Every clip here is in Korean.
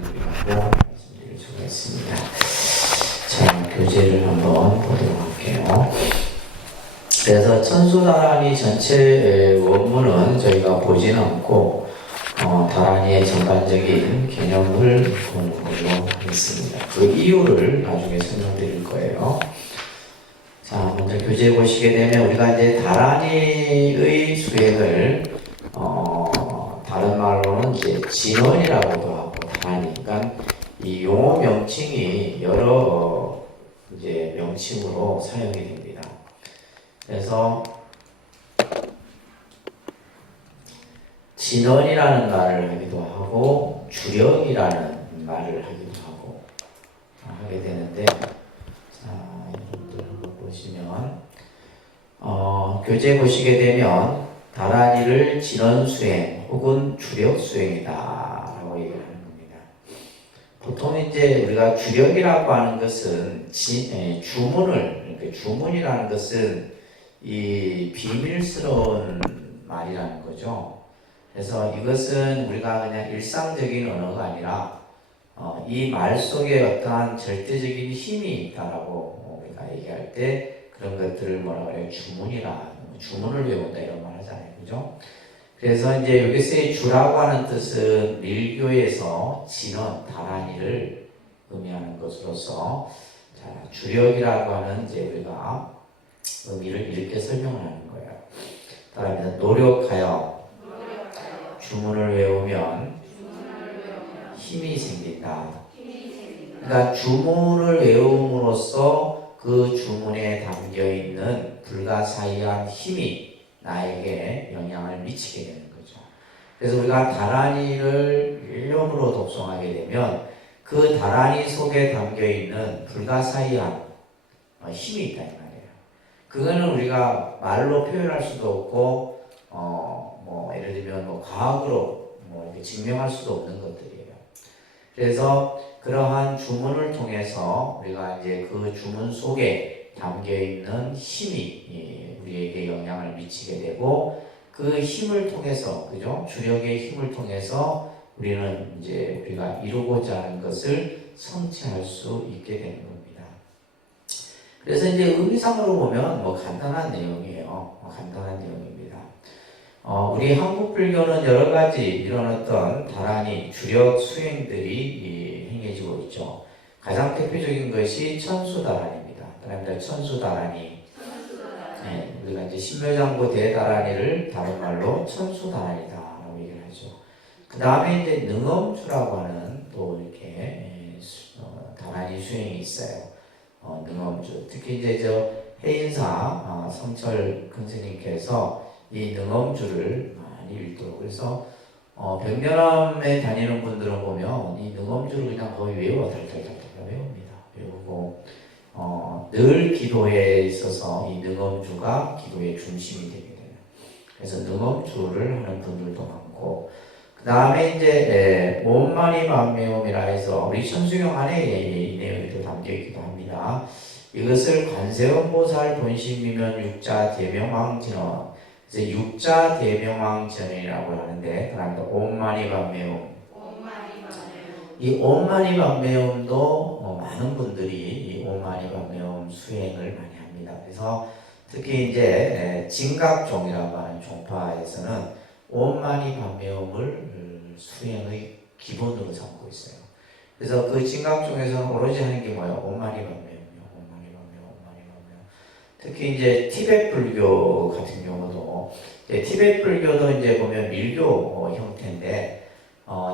말씀드리려고 말씀드릴 수가 있습니다. 자, 교재를 한번 보도록 할게요. 그래서 천수다란이 전체 원문은 저희가 보지는 않고 다란이의 전반적인 개념을 보는 걸로 하겠습니다. 그 이유를 나중에 설명드릴 거예요. 자, 먼저 교재 보시게 되면 우리가 이제 다란이의 수행을 다른 말로는 이제 진원이라고도 하고 다란이, 그러니까 이 용어 명칭이 여러 이제 명칭으로 사용이 됩니다. 그래서 진원이라는 말을 하기도 하고 주력이라는 말을 하기도 하고 하게 되는데, 자, 여러분들 한번 보시면 교재 보시게 되면 다란이를 진원 수행 혹은 주력 수행이다 라고 얘기를 하는 겁니다. 보통 이제 우리가 주력이라고 하는 것은 주문을, 그러니까 주문이라는 것은 이 비밀스러운 말이라는 거죠. 그래서 이것은 우리가 그냥 일상적인 언어가 아니라 이 말 속에 어떠한 절대적인 힘이 있다라고 우리가 얘기할 때 그런 것들을 뭐라 그래요? 주문이라, 주문을 외운다 이런 말 하잖아요. 그죠? 그래서 이제 여기서의 주라고 하는 뜻은 밀교에서 진원, 다란이를 의미하는 것으로서, 자, 주력이라고 하는 이제 우리가 의미를 이렇게 설명을 하는 거예요. 따라합니다. 노력하여 주문을 외우면 힘이 생긴다. 그러니까 주문을 외움으로써 그 주문에 담겨 있는 불가사의한 힘이 나에게 영향을 미치게 되는 거죠. 그래서 우리가 다란이를 일념으로 독송하게 되면 그 다란이 속에 담겨 있는 불가사의한 힘이 있다 이 말이에요. 그거는 우리가 말로 표현할 수도 없고 예를 들면 과학으로 이렇게 증명할 수도 없는 것들이에요. 그래서 그러한 주문을 통해서 우리가 이제 그 주문 속에 담겨 있는 힘이 우리에게 영향을 미치게 되고, 그 힘을 통해서, 그죠? 주력의 힘을 통해서 우리는 이제 우리가 이루고자 하는 것을 성취할 수 있게 되는 겁니다. 그래서 이제 의미상으로 보면 간단한 내용이에요. 간단한 내용입니다. 우리 한국 불교는 여러 가지 이런 어떤 다란이, 주력 수행들이 행해지고 있죠. 가장 대표적인 것이 천수다란입니다. 그러니까 천수다란이. 네, 우리가 이제 신묘장구 대다란이를 다른 말로 천수다란이다라고 얘기를 하죠. 그 다음에 이제 능엄주라고 하는 또 이렇게 다란이 수행이 있어요. 능엄주. 특히 이제 저 해인사 성철 큰스님께서 이 능엄주를 많이 읽도록, 그래서 백년암에 다니는 분들은 보면 이 능엄주를 그냥 거의 외워 달달달달 외웁니다. 외우고 늘 기도에 있어서 이 능엄주가 기도의 중심이 되게 돼요. 그래서 능엄주를 하는 분들도 많고, 그 다음에 이제 몸만이 만매움이라 해서 우리 천수경 안에 이 내용이 또 담겨 있기도 합니다. 이것을 관세음보살 본심이면 육자 대명왕진원, 이제 육자 대명왕전이라고 하는데, 그러니까 옴마니 반매움. 이 옴마니 반매움도 많은 분들이 이 옴마니 반매움 수행을 많이 합니다. 그래서 특히 이제 진각종이라고 하는 종파에서는 옴마니 반매움을 수행의 기본으로 삼고 있어요. 그래서 그 진각종에서는 오로지 하는 게 뭐예요? 옴마니 반매움이요. 옴마니 반매움, 옴마니 반매움. 특히 이제 티베트 불교 같은 경우도, 티베트 불교도 이제 보면 밀교 형태인데,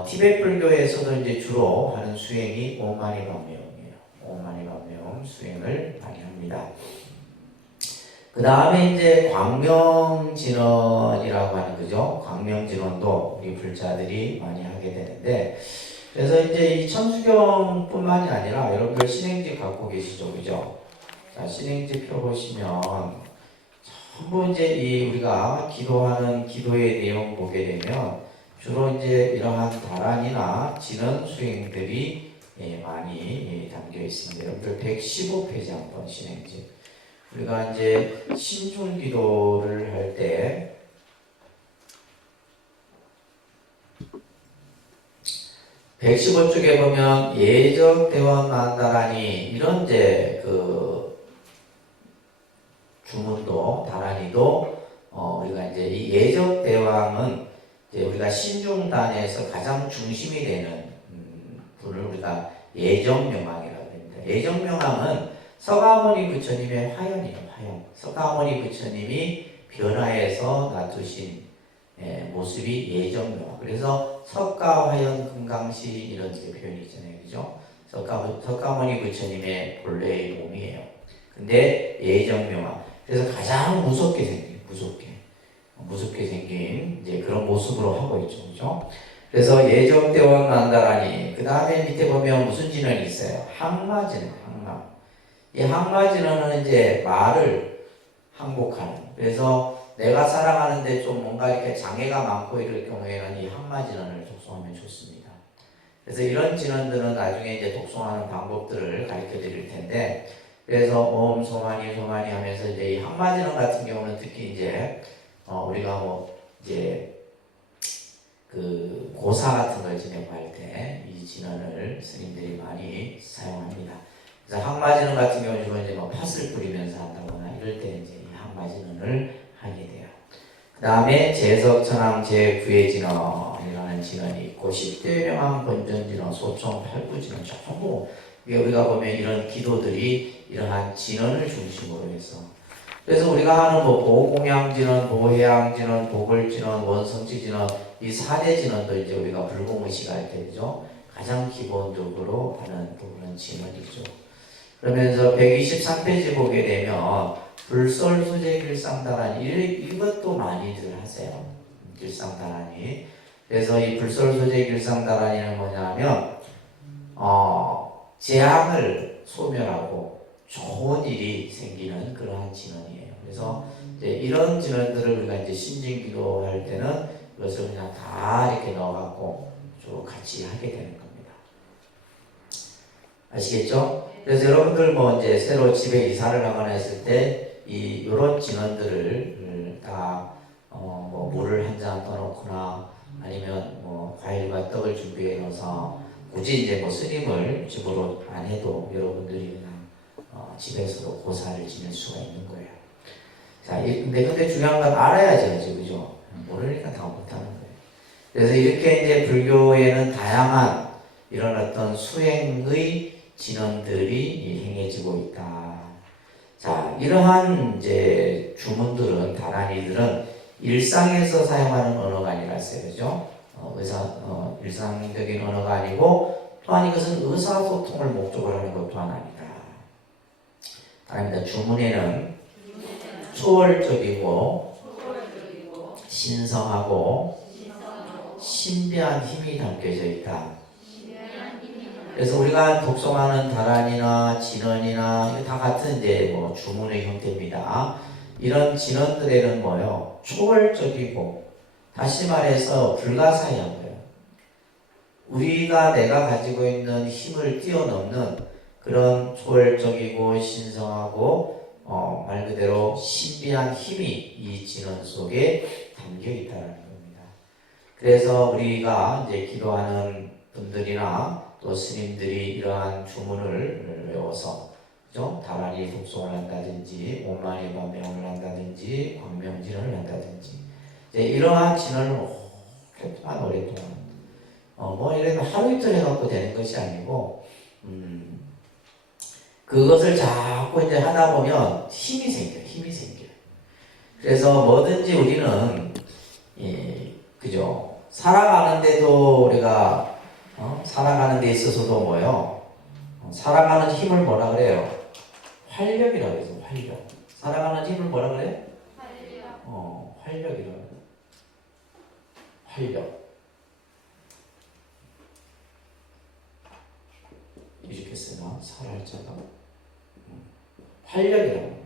티베트 불교에서도 이제 주로 하는 수행이 옴마니 반매움이에요. 옴마니 반매움 수행을 많이 합니다. 그 다음에 이제 광명진원이라고 하는 거죠. 광명진원도 우리 불자들이 많이 하게 되는데, 그래서 이제 이 천수경뿐만이 아니라 여러분들 신행지 갖고 계시죠, 그죠? 자, 신행지 펴 보시면 전부 이제 우리가 기도하는 기도의 내용 보게 되면 주로 이제 이러한 다란이나 진원 수행들이 많이 담겨 있습니다. 여러분들 115페이지 한번 신행지. 우리가 이제 신중 기도를 할 때 115쪽에 보면 예적 대왕 난다라니 이런 이제 그 주문도 다라니도 우리가 이제 이 예적 대왕은 이제 우리가 신중단에서 가장 중심이 되는 분을 우리가 예정명왕이라고 합니다. 예정명왕은 서가모니 부처님의 화연이에요. 화연. 서가모니 부처님이 변화해서 놔두신 모습이 예정명. 그래서 석가화연 금강시 이런 표현이 있잖아요. 그죠? 석가모니 부처님의 본래의 몸이에요. 근데 예정명왕. 그래서 가장 무섭게 생긴 이제 그런 모습으로 하고 있죠. 그죠? 그래서 예정대왕 난다라니. 그 다음에 밑에 보면 무슨 진언이 있어요? 항마진언, 항마. 이 항마진언은 이제 말을 항복하는. 그래서 내가 살아가는데 좀 뭔가 이렇게 장애가 많고 이럴 경우에는 이 항마진언을 독송하면 좋습니다. 그래서 이런 진언들은 나중에 이제 독송하는 방법들을 가르쳐 드릴 텐데, 그래서 옴 소마니 소마니 하면서 이제 이 항마진언 같은 경우는 특히 이제 우리가 뭐 이제 그 고사 같은 걸 지내고 할 때 이 진언을 스님들이 많이 사용합니다. 그래서 항마진언 같은 경우는 주로 이제 뭐 팥을 뿌리면서 한다거나 이럴 때 이제 이 항마진언을 하게 돼요. 그 다음에 제석천왕 제9의 진언이라는 진언이 있고 10대 명왕 본전진언, 소총 8구 진언 전부 우리가 보면 이런 기도들이 이러한 진언을 중심으로 해서 그래서 우리가 하는 뭐 보공양진언, 보해양진언, 보글진언, 원성지진언 이 4대 진언도 이제 우리가 불공의식 할 때 그죠? 가장 기본적으로 하는 부분은 진언이죠. 그러면서 123페이지 보게 되면 불설수제 길상다라니 이것도 많이들 하세요. 길상다라니. 그래서 이 불설수제 길상다라니는 뭐냐면 재앙을 소멸하고 좋은 일이 생기는 그러한 진언이에요. 그래서 이제 이런 진언들을 우리가 이제 신진기도할 때는 이것을 그냥 다 이렇게 넣어갖고 주로 같이 하게 되는 겁니다. 아시겠죠? 그래서 여러분들 뭐 이제 새로 집에 이사를 가거나 했을 때 이 요런 진언들을 다 뭐 물을 한 잔 떠놓거나 아니면 뭐 과일과 떡을 준비해 놓아서 굳이 이제 뭐 스님을 집으로 안 해도 여러분들이 그냥 집에서도 고사를 지낼 수가 있는 거예요. 자, 근데 중요한 건 알아야죠, 그죠? 모르니까 다 못하는 거예요. 그래서 이렇게 이제 불교에는 다양한 이런 어떤 수행의 진언들이 행해지고 있다. 자, 이러한 이제 주문들은 다라니들은 일상에서 사용하는 언어가 아니라서요, 그죠? 일상적인 언어가 아니고 또한 이것은 의사소통을 목적으로 하는 것 또한 아니다. 다릅니다. 주문에는 초월적이고 신성하고 신비한 힘이 담겨져 있다. 그래서 우리가 독송하는 다란이나 진언이나 이거 다 같은 이제 뭐 주문의 형태입니다. 이런 진언들에는 뭐요? 초월적이고 다시 말해서 불가사의한 거예요. 우리가 내가 가지고 있는 힘을 뛰어넘는 그런 초월적이고 신성하고 말 그대로 신비한 힘이 이 진언 속에 담겨 있다는 겁니다. 그래서 우리가 이제 기도하는 분들이나 또 스님들이 이러한 주문을 외워서 그죠? 다라니 독송을 한다든지 오마니 반명을 한다든지 광명진언을 한다든지 이제 이러한 진언을 오랫동안 뭐 이래도 하루 이틀 해갖고 되는 것이 아니고 그것을 자꾸 이제 하다 보면 힘이 생겨요. 그래서 뭐든지 우리는 그죠? 살아가는데도 우리가 살아가는 데 있어서도 뭐요? 살아가는 힘을 뭐라 그래요? 활력이라고 해서 활력. 살아가는 힘을 뭐라 그래요? 활력. 활력이라고 해요. 활력. 이렇게 쓰나? 살할자가 활력이라고.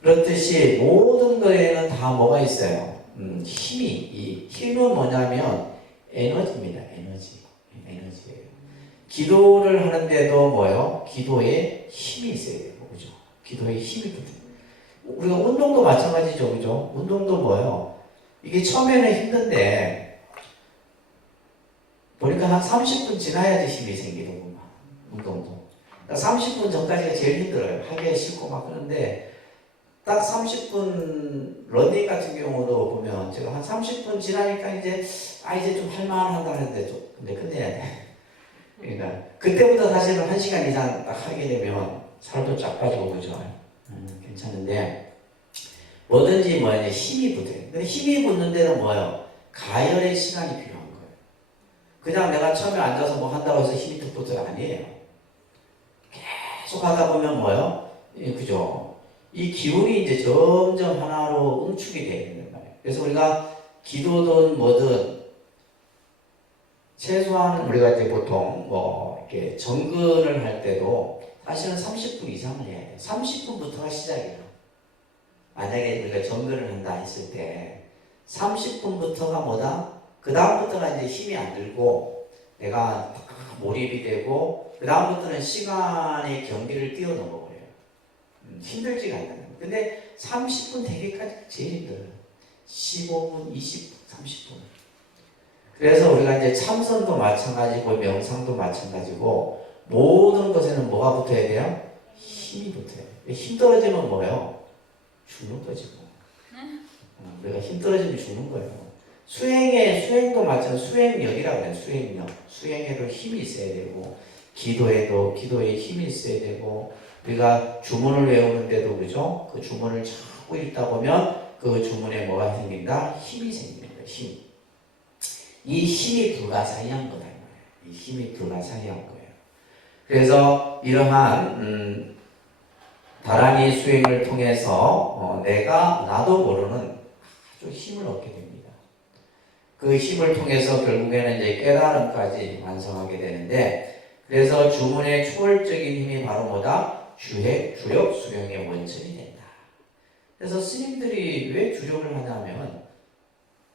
그렇듯이 모든 거에는 다 뭐가 있어요? 힘이. 이 힘은 뭐냐면 에너지입니다. 에너지예요. 기도를 하는데도 뭐요? 기도에 힘이 있어야 돼요. 그죠? 기도에 힘이 있거든요. 우리가 운동도 마찬가지죠. 그죠? 운동도 뭐요? 이게 처음에는 힘든데 보니까 한 30분 지나야지 힘이 생기는구만. 운동도. 30분 전까지가 제일 힘들어요. 하기가 싫고 막 그런데 딱 30분 러닝 같은 경우도 보면 제가 한 30분 지나니까 이제 이제 좀 할만하다 했는데 근데 끝내야 돼. 그러니까 그때부터 사실은 1시간 이상 딱 하게 되면 살도 쫙 빠지고 그죠. 괜찮은데 뭐든지 이제 힘이 붙어요. 근데 힘이 붙는 데는 뭐예요? 가열의 시간이 필요한 거예요. 그냥 내가 처음에 앉아서 뭐 한다고 해서 힘이 뚝 붙어요. 아니에요. 계속 하다 보면 뭐예요? 그죠? 이 기운이 이제 점점 하나로 응축이 되는 거예요. 그래서 우리가 기도든 뭐든 최소한 우리가 이제 보통 뭐 이렇게 정근을 할 때도 사실은 30분 이상을 해야 돼요. 30분부터가 시작이에요. 만약에 우리가 정근을 한다 했을 때 30분부터가 뭐다? 그 다음부터가 이제 힘이 안 들고 내가 몰입이 되고 그 다음부터는 시간의 경계를 뛰어넘어 버려요. 힘들지가 않아요. 근데 30분 되기까지 제일 힘들어요. 15분, 20분, 30분. 그래서 우리가 이제 참선도 마찬가지고 명상도 마찬가지고 모든 것에는 뭐가 붙어야 돼요? 힘이 붙어야 돼요. 힘 떨어지면 뭐예요? 죽는 거지 뭐. 우리가 힘 떨어지면 죽는 거예요. 수행도 마찬가지로 수행력이라고 해요. 수행력. 수행에도 힘이 있어야 되고 기도에도 기도에 힘이 있어야 되고 우리가 주문을 외우는데도 그죠? 그 주문을 자꾸 읽다 보면 그 주문에 뭐가 생긴다? 힘이 생기는 거예요. 힘. 이 힘이 불가사의한 거다. 이 힘이 불가사의한 거예요. 그래서 이러한 다라니 수행을 통해서 내가 나도 모르는 아주 힘을 얻게 됩니다. 그 힘을 통해서 결국에는 이제 깨달음까지 완성하게 되는데 그래서 주문의 초월적인 힘이 바로 뭐다? 주력 수행의 원천이 된다. 그래서 스님들이 왜 주력을 하냐면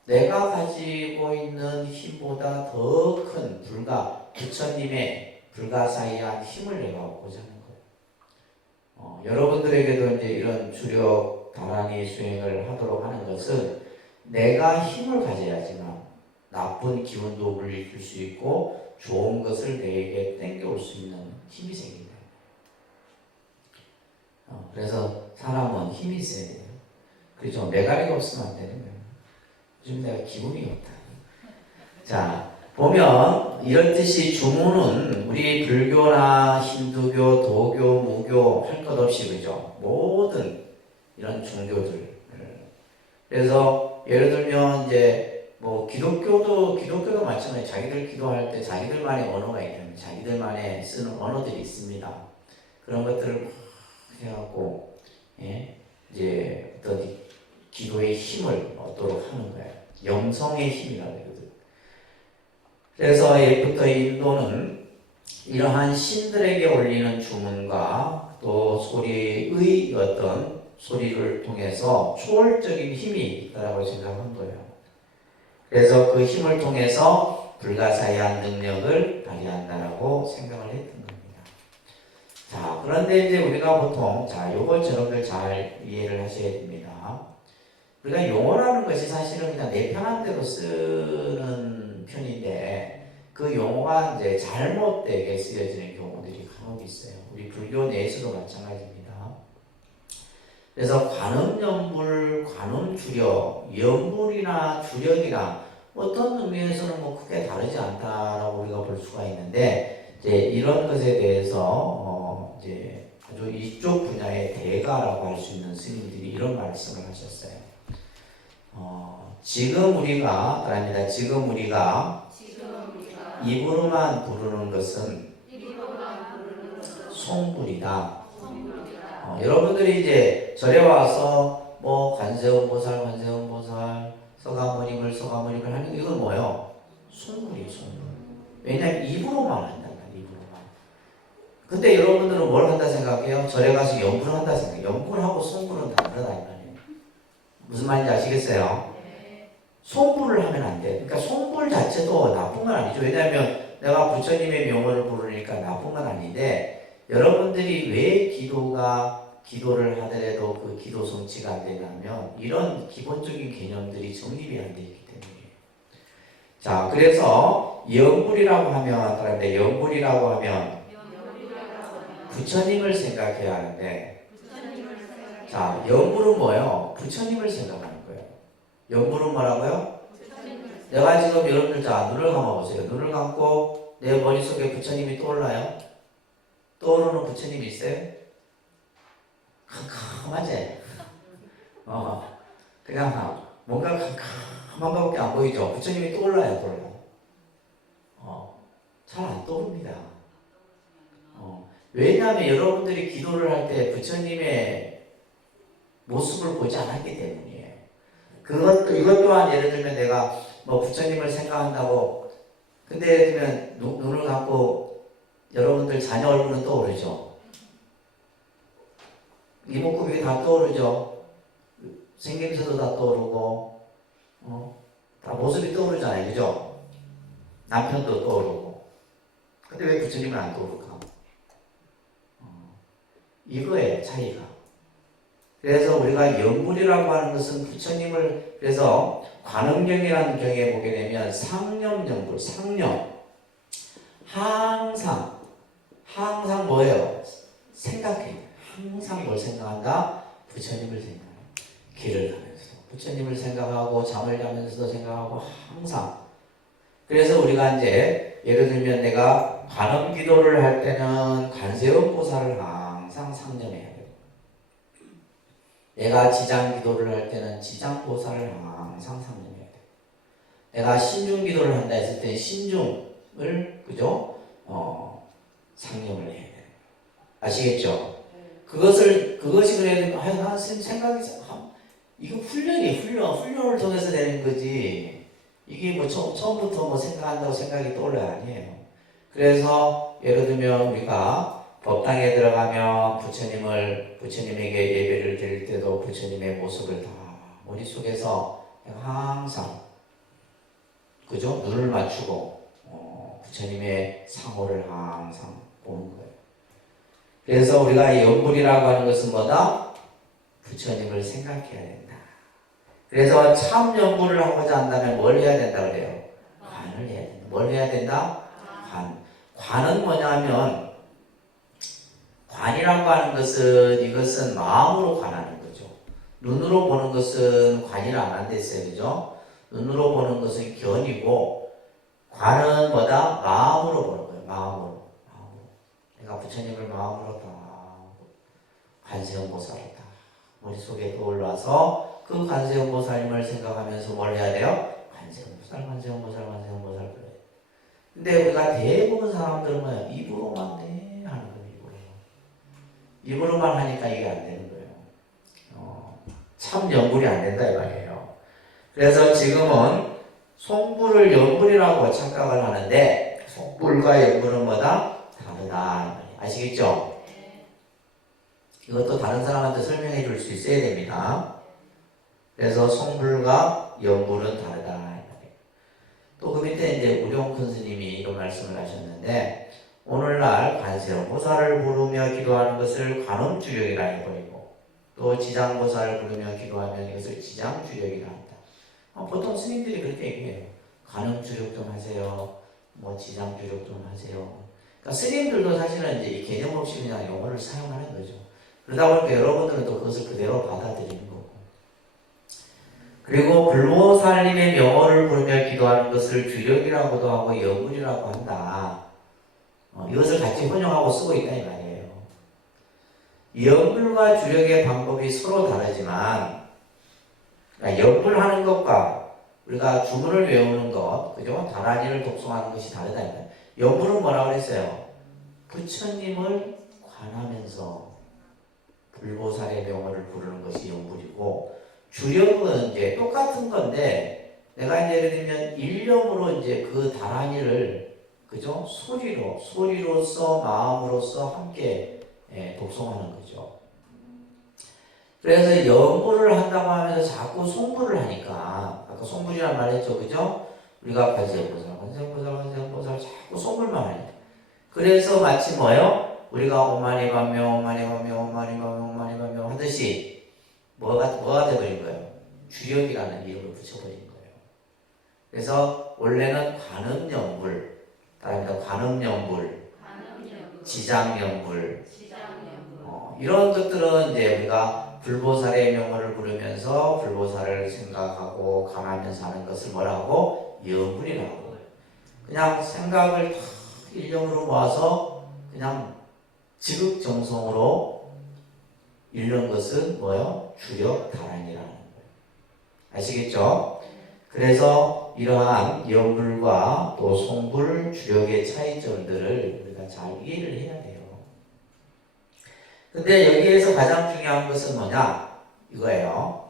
내가 가지고 있는 힘보다 더 큰 부처님의 불가사의한 힘을 내가 얻고자 하는 거예요. 여러분들에게도 이제 이런 주력 다라니 수행을 하도록 하는 것은 내가 힘을 가져야지만 나쁜 기운도 물리칠 수 있고 좋은 것을 내게 땡겨올 수 있는 힘이 생긴다. 그래서 사람은 힘이 있어야 돼요. 그렇죠. 메가리가 없으면 안 되는 거예요. 요즘 내가 기운이 없다. 자, 보면 이렇듯이 주문은 우리 불교나 힌두교, 도교, 무교 할 것 없이 그죠. 모든 이런 종교들. 그래서 예를 들면 이제 뭐 기독교도 마찬가지. 자기들 기도할 때 자기들만의 언어가 있는 자기들만의 쓰는 언어들이 있습니다. 그런 것들을 해갖고 이제 어떤 기도의 힘을 얻도록 하는 거예요. 영성의 힘이라고 하거든요. 그래서 예부터 인도는 이러한 신들에게 올리는 주문과 또 소리의 어떤 소리를 통해서 초월적인 힘이 있다고 생각한 거예요. 그래서 그 힘을 통해서 불가사의한 능력을 발휘한다라고 생각을 했던 겁니다. 자, 그런데 이제 우리가 보통 요걸 여러분들 잘 이해를 하셔야 됩니다. 우리가 용어라는 것이 사실은 그냥 내 편한 대로 쓰는 편인데 그 용어가 이제 잘못되게 쓰여지는 경우들이 간혹 있어요. 우리 불교 내에서도 마찬가지입니다. 그래서 관음연불, 관음주력, 연불이나 주력이나 어떤 의미에서는 뭐 크게 다르지 않다라고 우리가 볼 수가 있는데 이제 이런 것에 대해서 이제 아주 이쪽 분야의 대가라고 할 수 있는 스님들이 이런 말씀을 하셨어요. 지금 우리가 입으로만 부르는 것은 송불이다. 여러분들이 이제 절에 와서 뭐 관세음보살, 서가모니물 하는 이건 뭐예요? 송불이에요, 송불. 왜냐하면 입으로만 한단 말이에요, 입으로만. 근데 여러분들은 뭘 한다 생각해요? 절에 가서 연불을 한다 생각해요. 연불하고 송불은 다르다 이 말이에요. 무슨 말인지 아시겠어요? 송불을 하면 안 돼. 그러니까 송불 자체도 나쁜 건 아니죠. 왜냐하면 내가 부처님의 명호를 부르니까 나쁜 건 아닌데 여러분들이 왜 기도를 하더라도 그 기도 성취가 안 되냐면 이런 기본적인 개념들이 정립이 안 돼 있기 때문이에요. 자, 그래서 영불이라고 하면, 그런데 영불이라고 하면 부처님을 생각해야 하는데, 자, 영불은 뭐예요? 부처님을 생각하는 거예요. 영불은 뭐라고요? 내가 지금 여러분들 자, 눈을 감아보세요. 눈을 감고 내 머릿속에 부처님이 떠올라요? 떠오르는 부처님이 있어요? 캄캄하지? 그냥 뭔가 캄캄한 것밖에 안 보이죠? 부처님이 떠올라요, 떠올라요? 잘 안 떠오릅니다. 왜냐하면 여러분들이 기도를 할 때 부처님의 모습을 보지 않았기 때문이에요. 이것 또한 예를 들면 내가 뭐 부처님을 생각한다고, 근데 예를 들면 눈을 감고 여러분들 자녀 얼굴은 떠오르죠? 이목구비 다 떠오르죠? 생김새도 다 떠오르고, 다 모습이 떠오르잖아요. 그죠? 남편도 떠오르고. 근데 왜 부처님은 안 떠오를까? 이거예요, 차이가. 그래서 우리가 영불이라고 하는 것은 부처님을, 그래서 관음경이라는 경에 보게 되면 상념영불, 상념. 항상 뭐예요? 생각해. 항상 뭘 생각한다? 부처님을 생각해. 길을 가면서 부처님을 생각하고 잠을 자면서도 생각하고 항상. 그래서 우리가 이제 예를 들면 내가 관음 기도를 할 때는 관세음 보살을 항상 상념해야 돼요. 내가 지장 기도를 할 때는 지장 보살을 항상 상념해야 돼요. 내가 신중 기도를 한다 했을 때 신중을 그죠? 상념을 해야 돼요. 아시겠죠? 그것이 그래 생각이 이거 훈련을 통해서 되는 거지. 이게 뭐 처음부터 뭐 생각한다고 생각이 떠올라야 아니에요. 그래서 예를 들면 우리가 법당에 들어가면 부처님에게 예배를 드릴 때도 부처님의 모습을 다 머릿속에서 항상 그죠? 눈을 맞추고 부처님의 상호를 항상 보는 거예요. 그래서 우리가 영불이라고 하는 것은 뭐다? 부처님을 생각해야 된다. 그래서 참 연구를 하고자 한다면 뭘 해야 된다 그래요? 관을 해야 된다. 뭘 해야 된다? 관은 뭐냐면 관이라고 하는 것은 이것은 마음으로 관하는 거죠. 눈으로 보는 것은 관이라 안 한댔어요. 그죠? 눈으로 보는 것은 견이고 관은 뭐다? 마음으로 보는 거예요. 마음으로. 내가 부처님을 마음으로 다 관세음보살을 다 머릿속에 떠올라서 그 관세음보살님을 생각하면서 뭘 해야 돼요? 관세음보살 그래. 근데 우리가 대부분 사람들은 입으로만 하는 거예요. 입으로만 하니까 이게 안 되는 거예요. 참 영불이 안 된다 이 말이에요. 그래서 지금은 송불을 영불이라고 착각을 하는데 송불과 영불은 뭐다? 다르다. 아시겠죠? 이것도 다른 사람한테 설명해 줄 수 있어야 됩니다. 그래서 송불과 영불은 다르다. 또 그 밑에 이제 우룡 큰 스님이 이런 말씀을 하셨는데, 오늘날 관세음보살을 부르며 기도하는 것을 관음주력이라 해버리고, 또 지장보살을 부르며 기도하면 이것을 지장주력이라 한다. 보통 스님들이 그렇게 얘기해요. 관음주력 좀 하세요. 뭐 지장주력 좀 하세요. 그러니까 스님들도 사실은 이제 이 개념 없이 그냥 용어를 사용하는 거죠. 그러다 보니까 여러분들은 또 그것을 그대로 받아들이는 거고. 그리고 불보살님의 명호를 부르며 기도하는 것을 주력이라고도 하고 영불이라고 한다. 이것을 같이 혼용하고 쓰고 있다 이 말이에요. 영불과 주력의 방법이 서로 다르지만, 그러니까 영불하는 것과 우리가 주문을 외우는 것, 그죠? 다란이를 독송하는 것이 다르다. 영불은 뭐라고 그랬어요? 부처님을 관하면서 불보살의 명호를 부르는 것이 영불이고, 주력은 이제 똑같은 건데, 내가 이제 예를 들면 일념으로 이제 그 다란이를 그죠? 소리로서 마음으로서 함께 독송하는 거죠. 그래서 영불을 한다고 하면서 자꾸 송불을 하니까, 아까 송불이란 말 했죠, 그죠? 우리가 관세음보살 자꾸 송불만 하니까. 그래서 마치 뭐예요? 우리가 오마니바명 하듯이 뭐가 돼버린 거예요? 주력이라는 이름을 붙여버린 거예요. 그래서 원래는 관음연불, 따라합니다. 관음연불, 지장연불, 이런 것들은 이제 우리가 불보살의 명호를 부르면서 불보살을 생각하고 감하면서 하는 것을 뭐라고? 연불이라고. 그냥 생각을 다 일념으로 모아서 그냥 지극정성으로 읽는 것은 뭐요? 주력 다란이라는 거예요. 아시겠죠? 그래서 이러한 연불과 또 송불, 주력의 차이점들을 우리가 잘 이해를 해야 돼요. 근데 여기에서 가장 중요한 것은 뭐냐? 이거예요.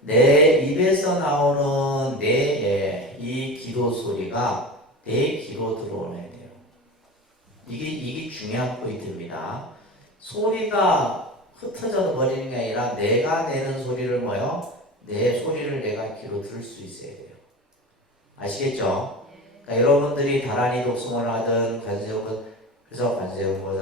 내 입에서 나오는 이 기도 소리가 내 귀로 들어오어야 돼요. 이게 중요한 포인트입니다. 소리가 흩어져 버리는 게 아니라 내가 내는 소리를 뭐요? 내 소리를 내가 귀로 들을 수 있어야 돼요. 아시겠죠? 그러니까 여러분들이 다란이 독송을 하든 그래서 관세음보살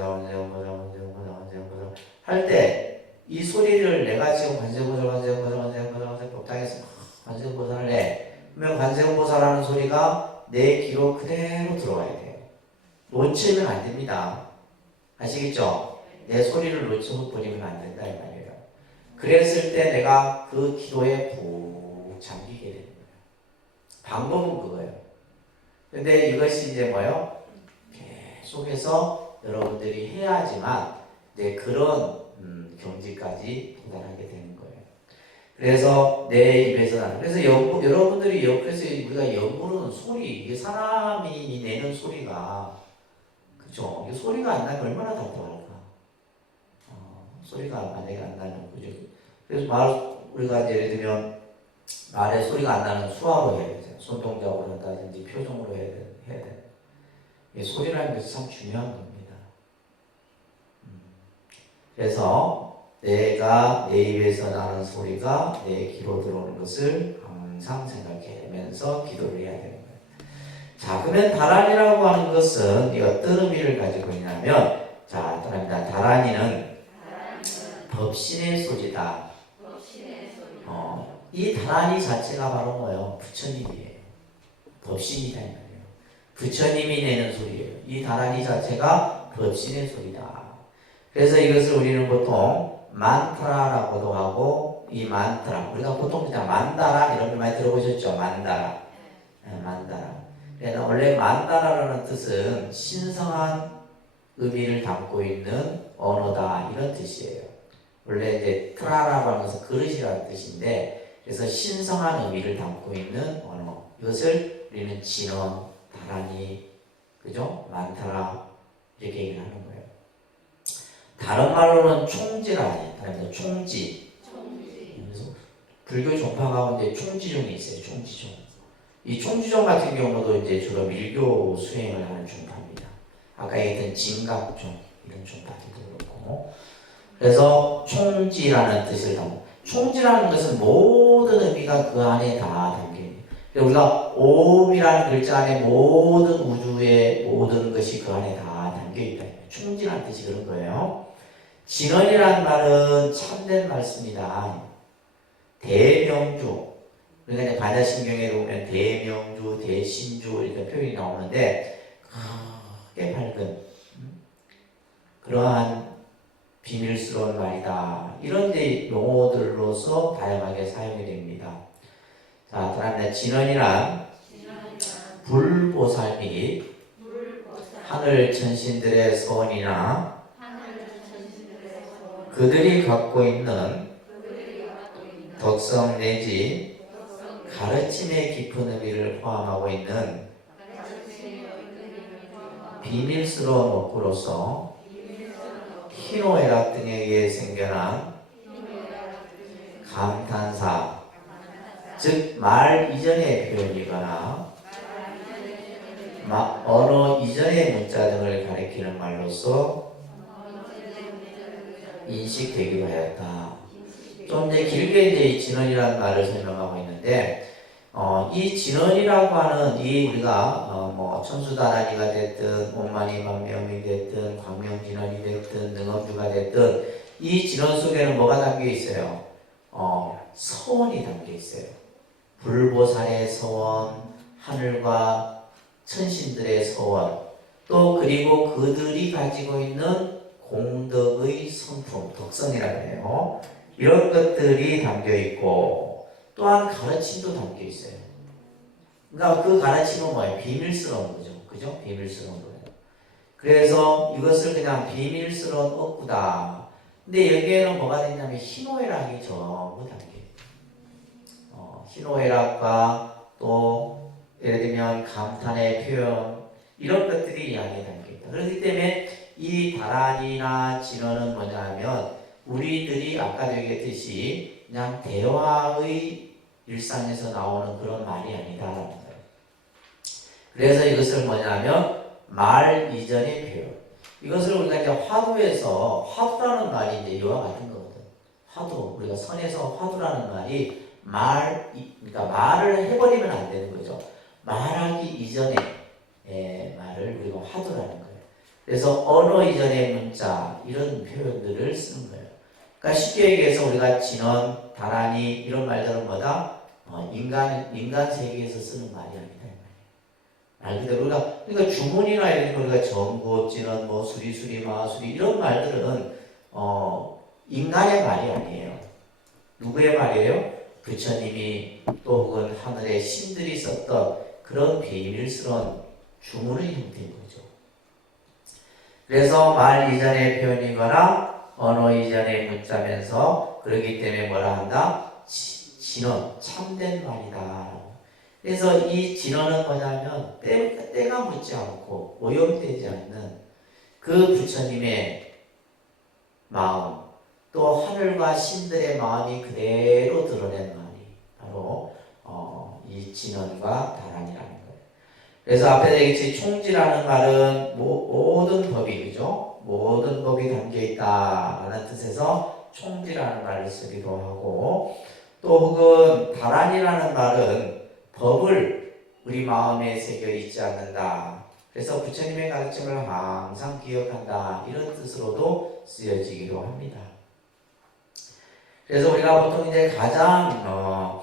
할 때 이 소리를 내가 지금 관세음보살 법당에서 관세음보살을 해. 그러면 관세음보살 하는 소리가 내 귀로 그대로 들어와야 돼요. 놓치면 안 됩니다. 아시겠죠? 내 소리를 놓쳐버리면 안 된다 이 말이에요. 그랬을 때 내가 그 기도에 푹 잠기게 되는 거예요. 방법은 그거예요. 근데 이것이 이제 뭐예요? 계속해서 여러분들이 해야지만 그런 경지까지 도달하게 되는 거예요. 그래서 내 입에서 나는 그래서 여러분들이 그래서 우리가 연불은 소리 이게 사람이 내는 소리가 그죠? 이 소리가 안 나면 얼마나 답답할까? 소리가 만약에 안 나면 그죠? 그래서 우리가 예를 들면 말에 소리가 안 나는 수화로 해야 되죠. 손동작으로 한다든지 표정으로 해야 돼. 소리라는 것이 참 중요한 겁니다. 그래서 내가 내 입에서 나는 소리가 내 귀로 들어오는 것을 항상 생각하면서 기도를 해야 되는 거예요. 자, 그러면 다란이라고 하는 것은 이 어떤 의미를 가지고 있냐면, 자, 다란이는 법신의 소리다. 이 다란이 자체가 바로 뭐예요? 부처님이에요. 법신이다 이 말이에요. 부처님이 내는 소리예요. 이 다란이 자체가 법신의 소리다. 그래서 이것을 우리는 보통 만트라라고도 하고 이 만트라 우리가 보통 그냥 만다라 이런 걸 많이 들어보셨죠? 만다라. 만다라. 그래서 원래 만다라라는 뜻은 신성한 의미를 담고 있는 언어다 이런 뜻이에요. 원래 이제 트라라고 하면서 그릇이라는 뜻인데 그래서 신성한 의미를 담고 있는 언어. 이것을 우리는 진언, 다란이, 그죠? 만타라 이렇게 얘기를 하는 거예요. 다른 말로는 총지라 해요. 총지. 그래서 불교 종파 가운데 총지종이 있어요. 총지종. 이 총지종 같은 경우도 이제 주로 밀교 수행을 하는 종파입니다. 아까 얘기했던 진각종 이런 종파들도 그렇고. 그래서 총지라는 뜻을 담고 총지라는 것은 모든 의미가 그 안에 다 담깁니다. 우리가 옴이라는 글자 안에 모든 우주의 모든 것이 그 안에 다 담겨있다. 총지라는 뜻이 그런 거예요. 진언이라는 말은 참된 말씀이다. 대명주. 그러니까 반야신경에 보면 대명주, 대신주 이렇게 표현이 나오는데 크게 밝은 그러한 비밀스러운 말이다. 이런 데 용어들로서 다양하게 사용이 됩니다. 자, 다음에 진언이란 불보살 및 하늘 천신들의 서원이나 그들이 갖고 있는 덕성 내지 가르침의 깊은 의미를 포함하고 있는 비밀스러운 업구로서 희노애락 등에 의해 생겨난 감탄사, 즉 말 이전의 표현이거나 언어 이전의 문자 등을 가리키는 말로서 인식되기로 하였다. 좀 이제 길게 이제 이 진언이라는 말을 설명하고 있는데, 이 진언이라고 하는 이 우리가 뭐 천수다란이가 됐든 온만이만명이 됐든 광명진언이 됐든 능엄주가 됐든 이 진언 속에는 뭐가 담겨 있어요? 서원이 담겨 있어요. 불보살의 서원, 하늘과 천신들의 소원, 또 그리고 그들이 가지고 있는 공덕의 성품, 덕성이라고 해요. 이런 것들이 담겨 있고 또한 가르침도 담겨 있어요. 그러니까 그 가르침은 뭐예요? 비밀스러운 거죠. 그죠? 비밀스러운 거예요. 그래서 이것을 그냥 비밀스러운 억구다. 근데 여기에는 뭐가 되냐면 희노애락이 전부 담겨 있어요. 희노애락과 또 예를 들면 감탄의 표현 이런 것들이 이야기에 담겨 있다. 그렇기 때문에 이 다란이나 진언은 뭐냐 하면 우리들이 아까도 얘기했듯이 그냥 대화의 일상에서 나오는 그런 말이 아니다라는 거예요. 그래서 이것을 뭐냐면 말 이전의 표현. 이것을 우리가 이제 화두에서 화두라는 말이 이제 이와 같은 거거든. 화두. 우리가 선에서 화두라는 말이 그러니까 말을 해버리면 안 되는 거죠. 말하기 이전에 말을 우리가 화두라는 거예요. 그래서 언어 이전의 문자 이런 표현들을 쓰는 거예요. 그러니까 쉽게 얘기해서 우리가 진언, 다란이 이런 말들은 뭐다? 인간 세계에서 쓰는 말이 아니다. 말 그대로 그러니까 주문이나 이런 거 우리가 정구, 진언, 뭐 수리, 마수리 이런 말들은 인간의 말이 아니에요. 누구의 말이에요? 부처님이 또 혹은 하늘의 신들이 썼던 그런 비밀스러운 주문의 형태인 거죠. 그래서 말 이전의 표현이거나 언어 이전의 문자면서 그렇기 때문에 뭐라 한다? 진언, 참된 말이다. 그래서 이 진언은 뭐냐면 때가 묻지 않고 오염되지 않는 그 부처님의 마음 또 하늘과 신들의 마음이 그대로 드러낸 말이 바로 이 진언과 다란이라는 거예요. 그래서 앞에 얘기했지 총지라는 말은 모든 법이 그죠? 모든 법이 담겨 있다라는 뜻에서 총지라는 말을 쓰기도 하고 또 혹은 다란이라는 말은 법을 우리 마음에 새겨 있지 않는다. 그래서 부처님의 가르침을 항상 기억한다. 이런 뜻으로도 쓰여지기도 합니다. 그래서 우리가 보통 이제 가장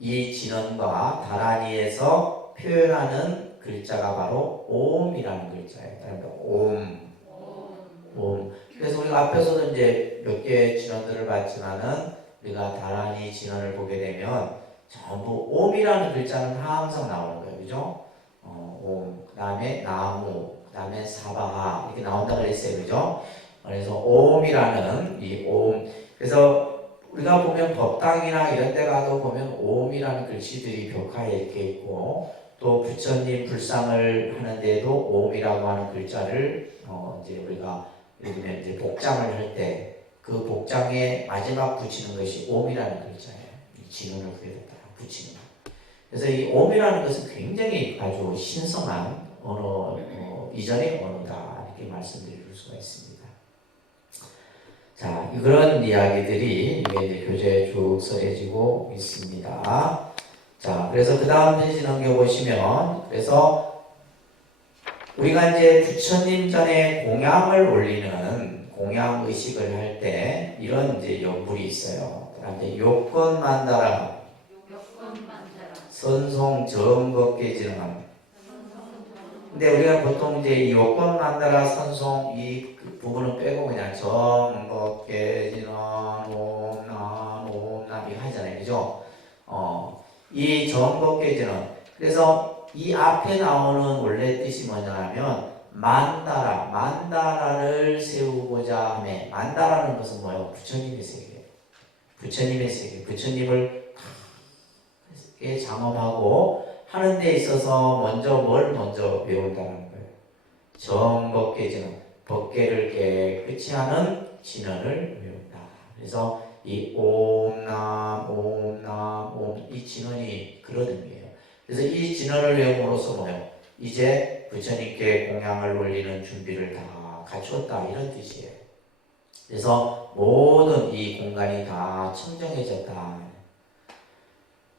이 진언과 다란이에서 표현하는 글자가 바로 옴이라는 글자예요. 그러니까 옴. 그래서 우리가 앞에서도 이제 몇 개의 진언들을 봤지만은 우리가 다란이 진언을 보게 되면 전부 옴이라는 글자는 항상 나오는 거예요. 그죠? 옴. 그 다음에 나무. 그 다음에 사바하. 이렇게 나온다 그랬어요. 그죠? 그래서 옴이라는 이 옴. 그래서 우리가 보면 법당이나 이런 데 가도 보면 옴이라는 글씨들이 벽화에 이렇게 있고 또 부처님 불상을 하는데도 옴이라고 하는 글자를 이제 우리가 예를 들면 이제 복장을 할 때 그 복장에 마지막 붙이는 것이 옴이라는 글자예요. 이 진언을 그대로 붙이는 것. 그래서 이 옴이라는 것은 굉장히 아주 신성한 언어, 이전의 언어다 이렇게 말씀드릴 수가 있습니다. 자, 그런 이야기들이 이제 교재에 쭉 써지고 있습니다. 자, 그래서 그 다음 페이지 넘겨보시면, 그래서 우리가 이제 부처님 전에 공양을 올리는 공양 의식을 할 때 이런 이제 요물이 있어요. 그다음에 요건 만다라, 선송 정법계진언. 근데 우리가 보통 이제 이 요건 만다라, 선송 이 부분은 빼고 그냥 정법계진언, 옴남, 옴남 이거 하잖아요, 그죠? 이 정법계진언. 그래서 이 앞에 나오는 원래 뜻이 뭐냐면 만다라를 세우고자 하며 만다라는 것은 뭐예요? 부처님의 세계. 부처님의 세계. 부처님을 장엄하고 하는 데 있어서 뭘 먼저 외운다는 거예요. 정법계진언. 법계를 깨끗이 하는 진언을 외운다. 그래서 이 옴남 이 진언이 그런 의미예요. 그래서 이 진언을 외움으로써 뭐예요? 이제 부처님께 공양을 올리는 준비를 다 갖추었다 이런 뜻이에요. 그래서 모든 이 공간이 다 청정해졌다.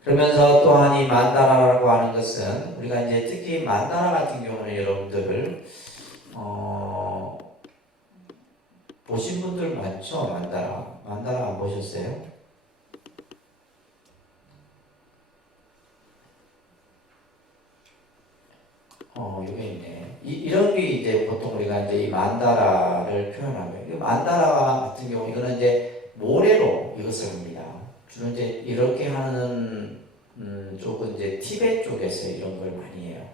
그러면서 또한 이 만다라라고 하는 것은 우리가 이제 특히 만다라 같은 경우는 여러분들 보신 분들 많죠? 만다라 안 보셨어요? 이게 있네. 이런 게 이제 보통 우리가 이제 이 만다라를 표현하고요. 이 만다라 같은 경우 이거는 이제 모래로 이것을 합니다. 주로 이제 이렇게 하는 쪽은 이제 티베트 쪽에서 이런 걸 많이 해요.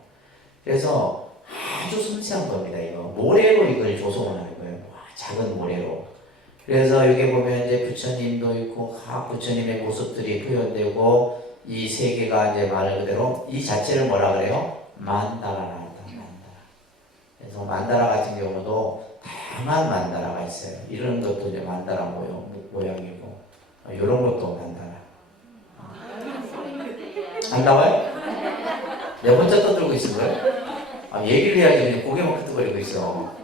그래서 아주 섬세한 겁니다. 이거 모래로 이걸 조성을 하는 거예요. 작은 모래로. 그래서 여기 보면 이제 부처님도 있고 각 부처님의 모습들이 표현되고 이 세계가 이제 말 그대로 이 자체를 뭐라 그래요? 만다라라 한다. 만다라. 그래서 만다라 같은 경우도 다양한 만다라가 있어요. 이런 것도 이제 만다라 모양이고 이런 것도 만다라. 안 나와요? 내가 혼자 떠들고 있는 거예요? 얘기를 해야지 그냥 고개만 끄덕거리고 있어.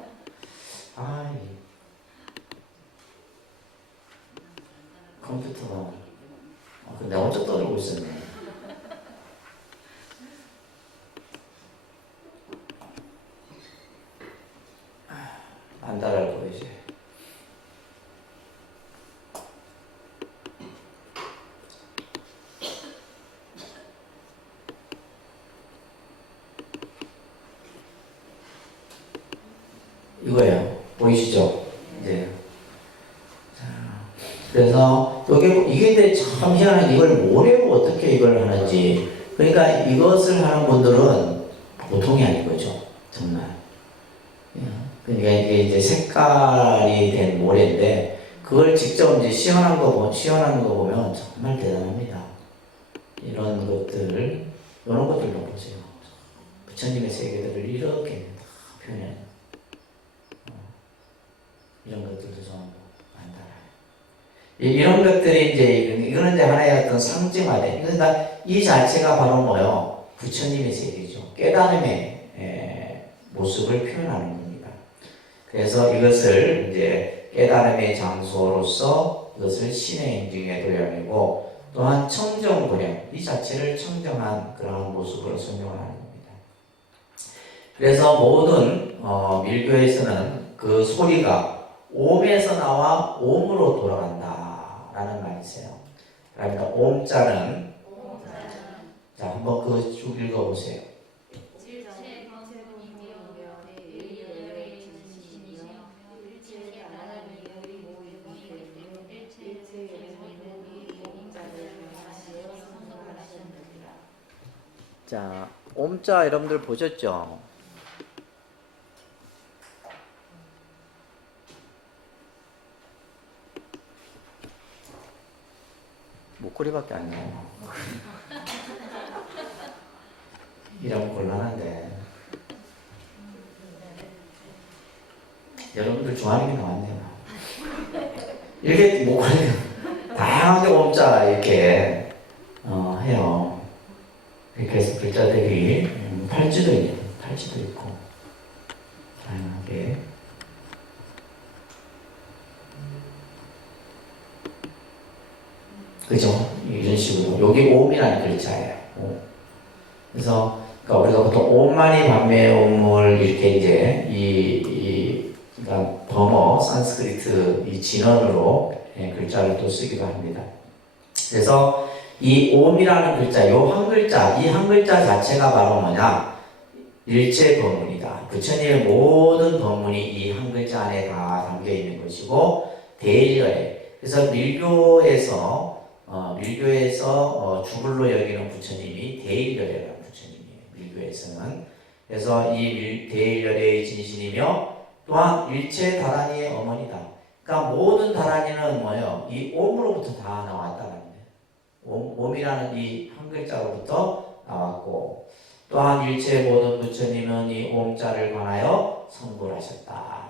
컴퓨터가 내가 혼자 떠들고 있었네. 안 따라할 거 이제. 이거예요. 보이시죠? 이제. 자, 그래서 이게 참 희한한 이걸 모래로 어떻게 이걸 하는지. 그러니까 이것을 하는 분들은 보통이 아닌 거죠. 정말. 그러니까 이게 이제 색깔이 된 모래인데 그걸 직접 이제 시연한 거 보면 정말 대단합니다. 이런 것들도 보세요. 부처님의 세계들을 이렇게 다 표현해요. 이런 것들도 전부 만다라요. 이런 것들이 이거는 이제 하나의 어떤 상징화된, 그러니까 이 자체가 바로 뭐요? 부처님의 세계죠. 깨달음의 모습을 표현하는 겁니다. 그래서 이것을 이제 깨달음의 장소로서 이것을 신의 인증의 도량이고 또한 청정 도량, 이 자체를 청정한 그러한 모습으로 설명을 하는 겁니다. 그래서 모든 밀교에서는 그 소리가 옴에서 나와 옴으로 돌아간다라는 말이 있어요. 그러니까 옴자는 자 한번 그 쭉 읽어보세요. 자, 옴자 여러분들 보셨죠? 목걸이밖에 안 나와요. 이러면 곤란한데. 여러분들 좋아하는 게 나왔네요. 이렇게 목걸이 다양하게 옴자 이렇게 해요. 그래서 글자들이 팔찌도 있네요. 팔찌도 있고 다양하게. 그죠? 이런 식으로 여기 옴이라는 글자예요. 그래서 그러니까 우리가 보통 옴마니 밤메 옴을 이렇게 이제 그러니까 버머 산스크리트 이 진원으로 글자를 또 쓰기도 합니다. 그래서 이 옴이라는 글자, 이 한 글자 자체가 바로 뭐냐? 일체 법문이다. 부처님의 모든 법문이 이 한 글자 안에 다 담겨 있는 것이고 대일여에. 그래서 밀교에서 주불로 여기는 부처님이 대일여라는 부처님이에요. 밀교에서는. 그래서 이 대일여의 진신이며 또한 일체 다란이의 어머니다. 그러니까 모든 다란이는 뭐예요? 이 옴으로부터 다 나왔다는 거예요. 옴이라는 이 한 글자로부터 나왔고 또한 일체 모든 부처님은 이 옴자를 관하여 성불하셨다.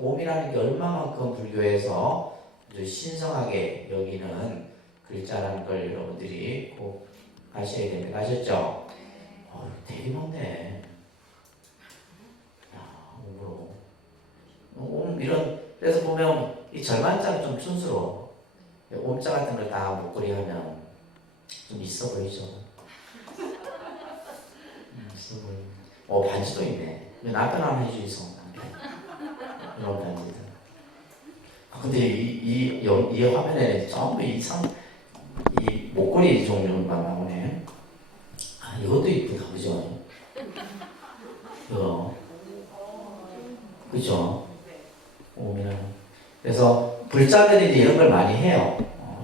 옴이라는 게 얼마만큼 불교에서 신성하게 여기는 글자라는 걸 여러분들이 꼭 아셔야 됩니다. 아셨죠? 되게 많네. 옴 이런 그래서 보면 이 절반자가 좀 촌스러워. 옴자 같은 걸 다 목걸이 하면 좀 있어 보이죠? 있어 보이네. 반지도 있네. 남편 하나 해주이소. 이런 반지들. 근데 이 화면에 전부 이 목걸이 종류만 나오네. 이것도 이쁘다, 그죠? 그죠? 오미라는. 그래서 불자들이 이제 이런 걸 많이 해요.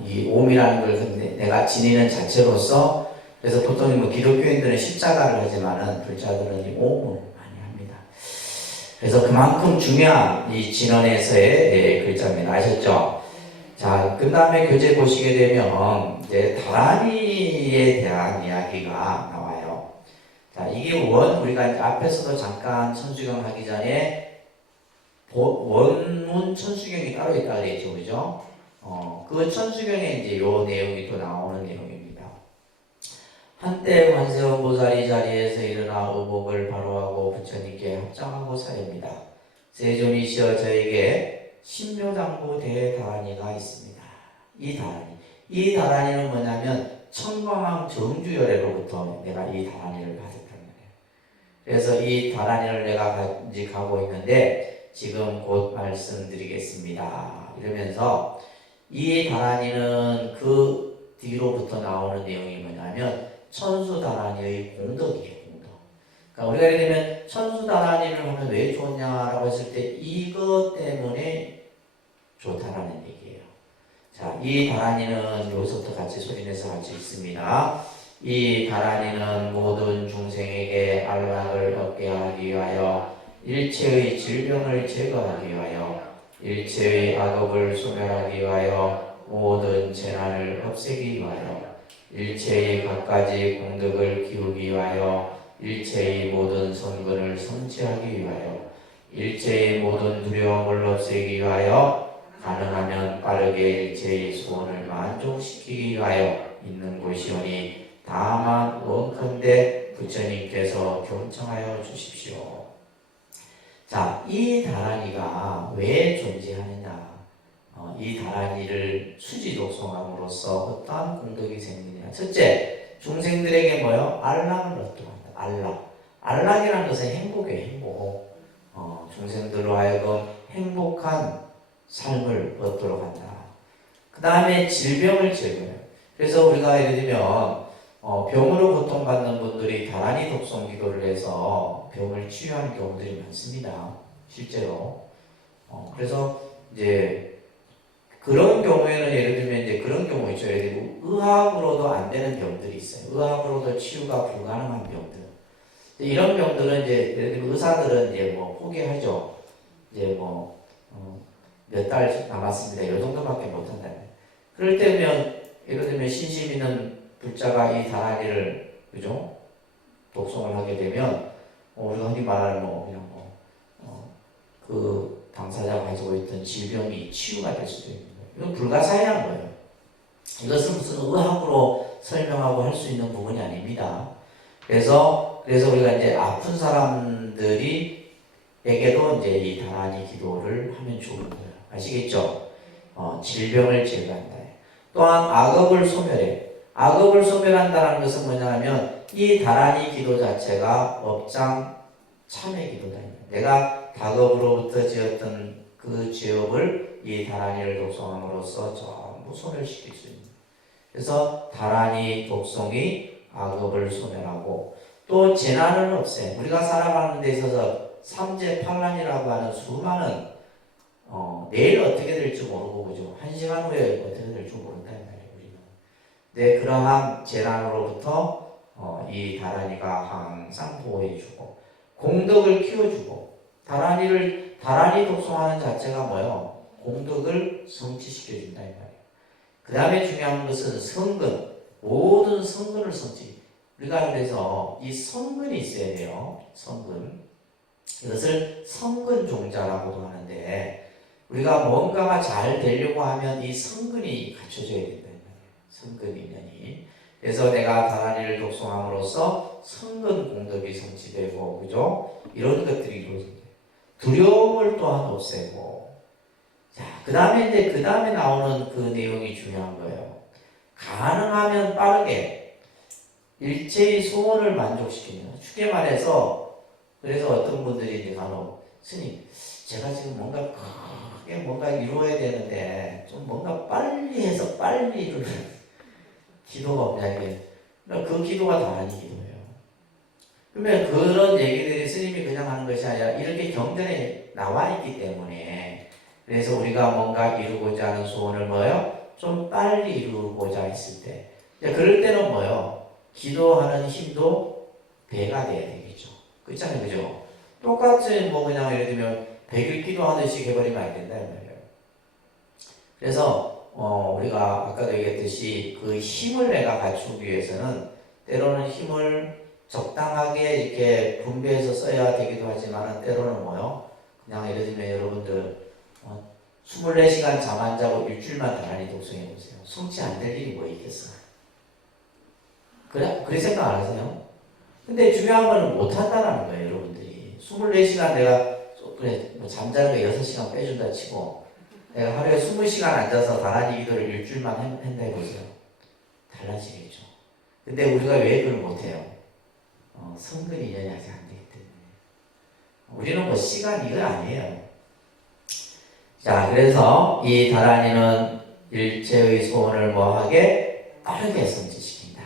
이 오미라는 걸 근데 내가 지니는 자체로서, 그래서 보통 뭐 기독교인들은 십자가를 하지만은 불자들은 이 오음을 많이 합니다. 그래서 그만큼 중요한 이 진언에서의 글자입니다. 아셨죠? 자, 그 다음에 교재 보시게 되면 이제 다란이에 대한 이야기가 나와요. 자, 이게 우리가 이제 앞에서도 잠깐 천수경 하기 전에 원문 천수경이 따로 있다 그랬죠, 그죠? 그 천수경에 이제 요 내용이 또 나오는 내용입니다. 한때 관세음보살이 자리에서 일어나 의복을 바로하고 부처님께 합장하고 사립니다. 세존이시여 저에게 신묘장부 대다란이가 있습니다. 이 다란이는 뭐냐면 청광암 정주열애로부터 내가 이 다란이를 받았단 말이에요. 그래서 이 다란이를 내가 간직하고 있는데 지금 곧 말씀드리겠습니다. 이러면서 이 다란이는 그 뒤로부터 나오는 내용이 뭐냐면 천수다란이의 공덕이에요. 공덕. 그러니까 우리가 예를 들면 천수다란이를 하면 왜 좋냐라고 했을 때 이것 때문에 좋다라는 얘기예요. 자, 이 다란이는 여기서부터 같이 소리내서 같이 읽습니다. 이 다란이는 모든 중생에게 안락을 얻게 하기 위하여 일체의 질병을 제거하기 위하여 일체의 악업을 소멸하기 위하여 모든 재난을 없애기 위하여 일체의 갖가지 공덕을 키우기 위하여 일체의 모든 선근을 성취하기 위하여 일체의 모든 두려움을 없애기 위하여 가능하면 빠르게 일체의 소원을 만족시키기 위하여 있는 곳이오니 다만 원컨대 부처님께서 경청하여 주십시오. 자, 이 다란이가 왜 존재하느냐? 이 다란이를 수지독송함으로써 어떠한 공덕이 생기느냐? 첫째, 중생들에게 뭐요? 안락을 얻도록 한다. 안락이라는 것은 행복이에요. 행복. 중생들로 하여금 행복한 삶을 얻도록 한다. 그 다음에 질병을 제거해요. 그래서 우리가 예를 들면 병으로 고통받는 분들이 다란이 독송 기도를 해서 병을 치유하는 경우들이 많습니다. 실제로. 그래서 이제 그런 경우에는 예를 들면 이제 그런 경우 있죠. 예를 들면 의학으로도 안 되는 병들이 있어요. 의학으로도 치유가 불가능한 병들. 이런 병들은 이제 예를 들면 의사들은 이제 뭐 포기하죠. 이제 뭐 몇 달 남았습니다. 이 정도밖에 못한다. 그럴 때면 예를 들면 신심 있는 불자가 이 다란이를 그죠? 독송을 하게 되면 우리가 흔히 말하는 뭐 그냥 그 당사자가 가지고 있던 질병이 치유가 될 수도 있는 거예요. 이건 불가사의한 거예요. 이것은 무슨 의학으로 설명하고 할 수 있는 부분이 아닙니다. 그래서 우리가 이제 아픈 사람들이 에게도 이제 이 다란이 기도를 하면 좋은 거예요. 아시겠죠? 질병을 제거한다. 또한 악업을 소멸해. 악업을 소멸한다는 것은 뭐냐면 이 다란이 기도 자체가 업장 참회 기도다. 내가 다급으로부터 지었던 그 죄업을 이 다란이를 독송함으로써 전부 소멸시킬 수 있는. 그래서 다란이 독송이 악업을 소멸하고 또 재난을 없애. 우리가 살아가는 데 있어서 삼재팔란이라고 하는 수많은 내일 어떻게 될지 모르고 그죠. 1시간 후에 어떻게 될지 모른다는 말이에요. 우리는. 네, 그러한 재난으로부터 이 다란이가 항상 보호해주고 공덕을 키워주고 다란이 독송하는 자체가 뭐예요? 공덕을 성취시켜준다 이 말이에요. 그 다음에 중요한 것은 성근, 모든 성근을 성취. 우리가 그래서 이 성근이 있어야 돼요. 성근. 이것을 성근종자라고도 하는데 우리가 뭔가가 잘 되려고 하면 이 성근이 갖춰져야 된다. 성근이면이. 그래서 내가 다란이를 독송함으로써 성근 공덕이 성취되고, 그죠? 이런 것들이 이루어진다. 두려움을 또한 없애고. 자, 그 다음에 나오는 그 내용이 중요한 거예요. 가능하면 빠르게 일체의 소원을 만족시키는. 쉽게 말해서, 그래서 어떤 분들이 이제 간혹, 스님, 제가 지금 뭔가 이루어야 되는데, 좀 뭔가 빨리 해서 빨리 이루는 기도가 없냐, 이게. 그 기도가 다란이 기도예요. 그러면 그런 얘기들이 스님이 그냥 하는 것이 아니라 이렇게 경전에 나와 있기 때문에 그래서 우리가 뭔가 이루고자 하는 소원을 뭐요? 좀 빨리 이루고자 했을 때 그럴 때는 뭐요? 기도하는 힘도 배가 돼야 되겠죠. 그렇잖아요. 그죠? 똑같이 뭐 그냥 예를 들면 100일 기도하듯이 해버리면 안 된다 이 말이에요. 그래서 우리가 아까도 얘기했듯이 그 힘을 내가 갖추기 위해서는 때로는 힘을 적당하게 이렇게 분배해서 써야 되기도 하지만 때로는 뭐요? 그냥 예를 들면 여러분들 24시간 잠 안 자고 일주일만 가만히 독서해 보세요. 성취 안 될 일이 뭐 있겠어? 그래 생각 안 하세요? 근데 중요한 건 못한다는 거예요, 여러분들이. 24시간 내가 그래 뭐 잠자는 거 6시간 빼준다 치고 내가 하루에 20시간 앉아서 나란히 기도를 일주일만 한다 해보세요. 달라지겠죠. 근데 우리가 왜 그걸 못해요? 성근 인연이 아직 안 되기 때문에. 우리는 뭐 시간 이건 아니에요. 자, 그래서 이 다란이는 일체의 소원을 뭐하게 빠르게 성취시킨다.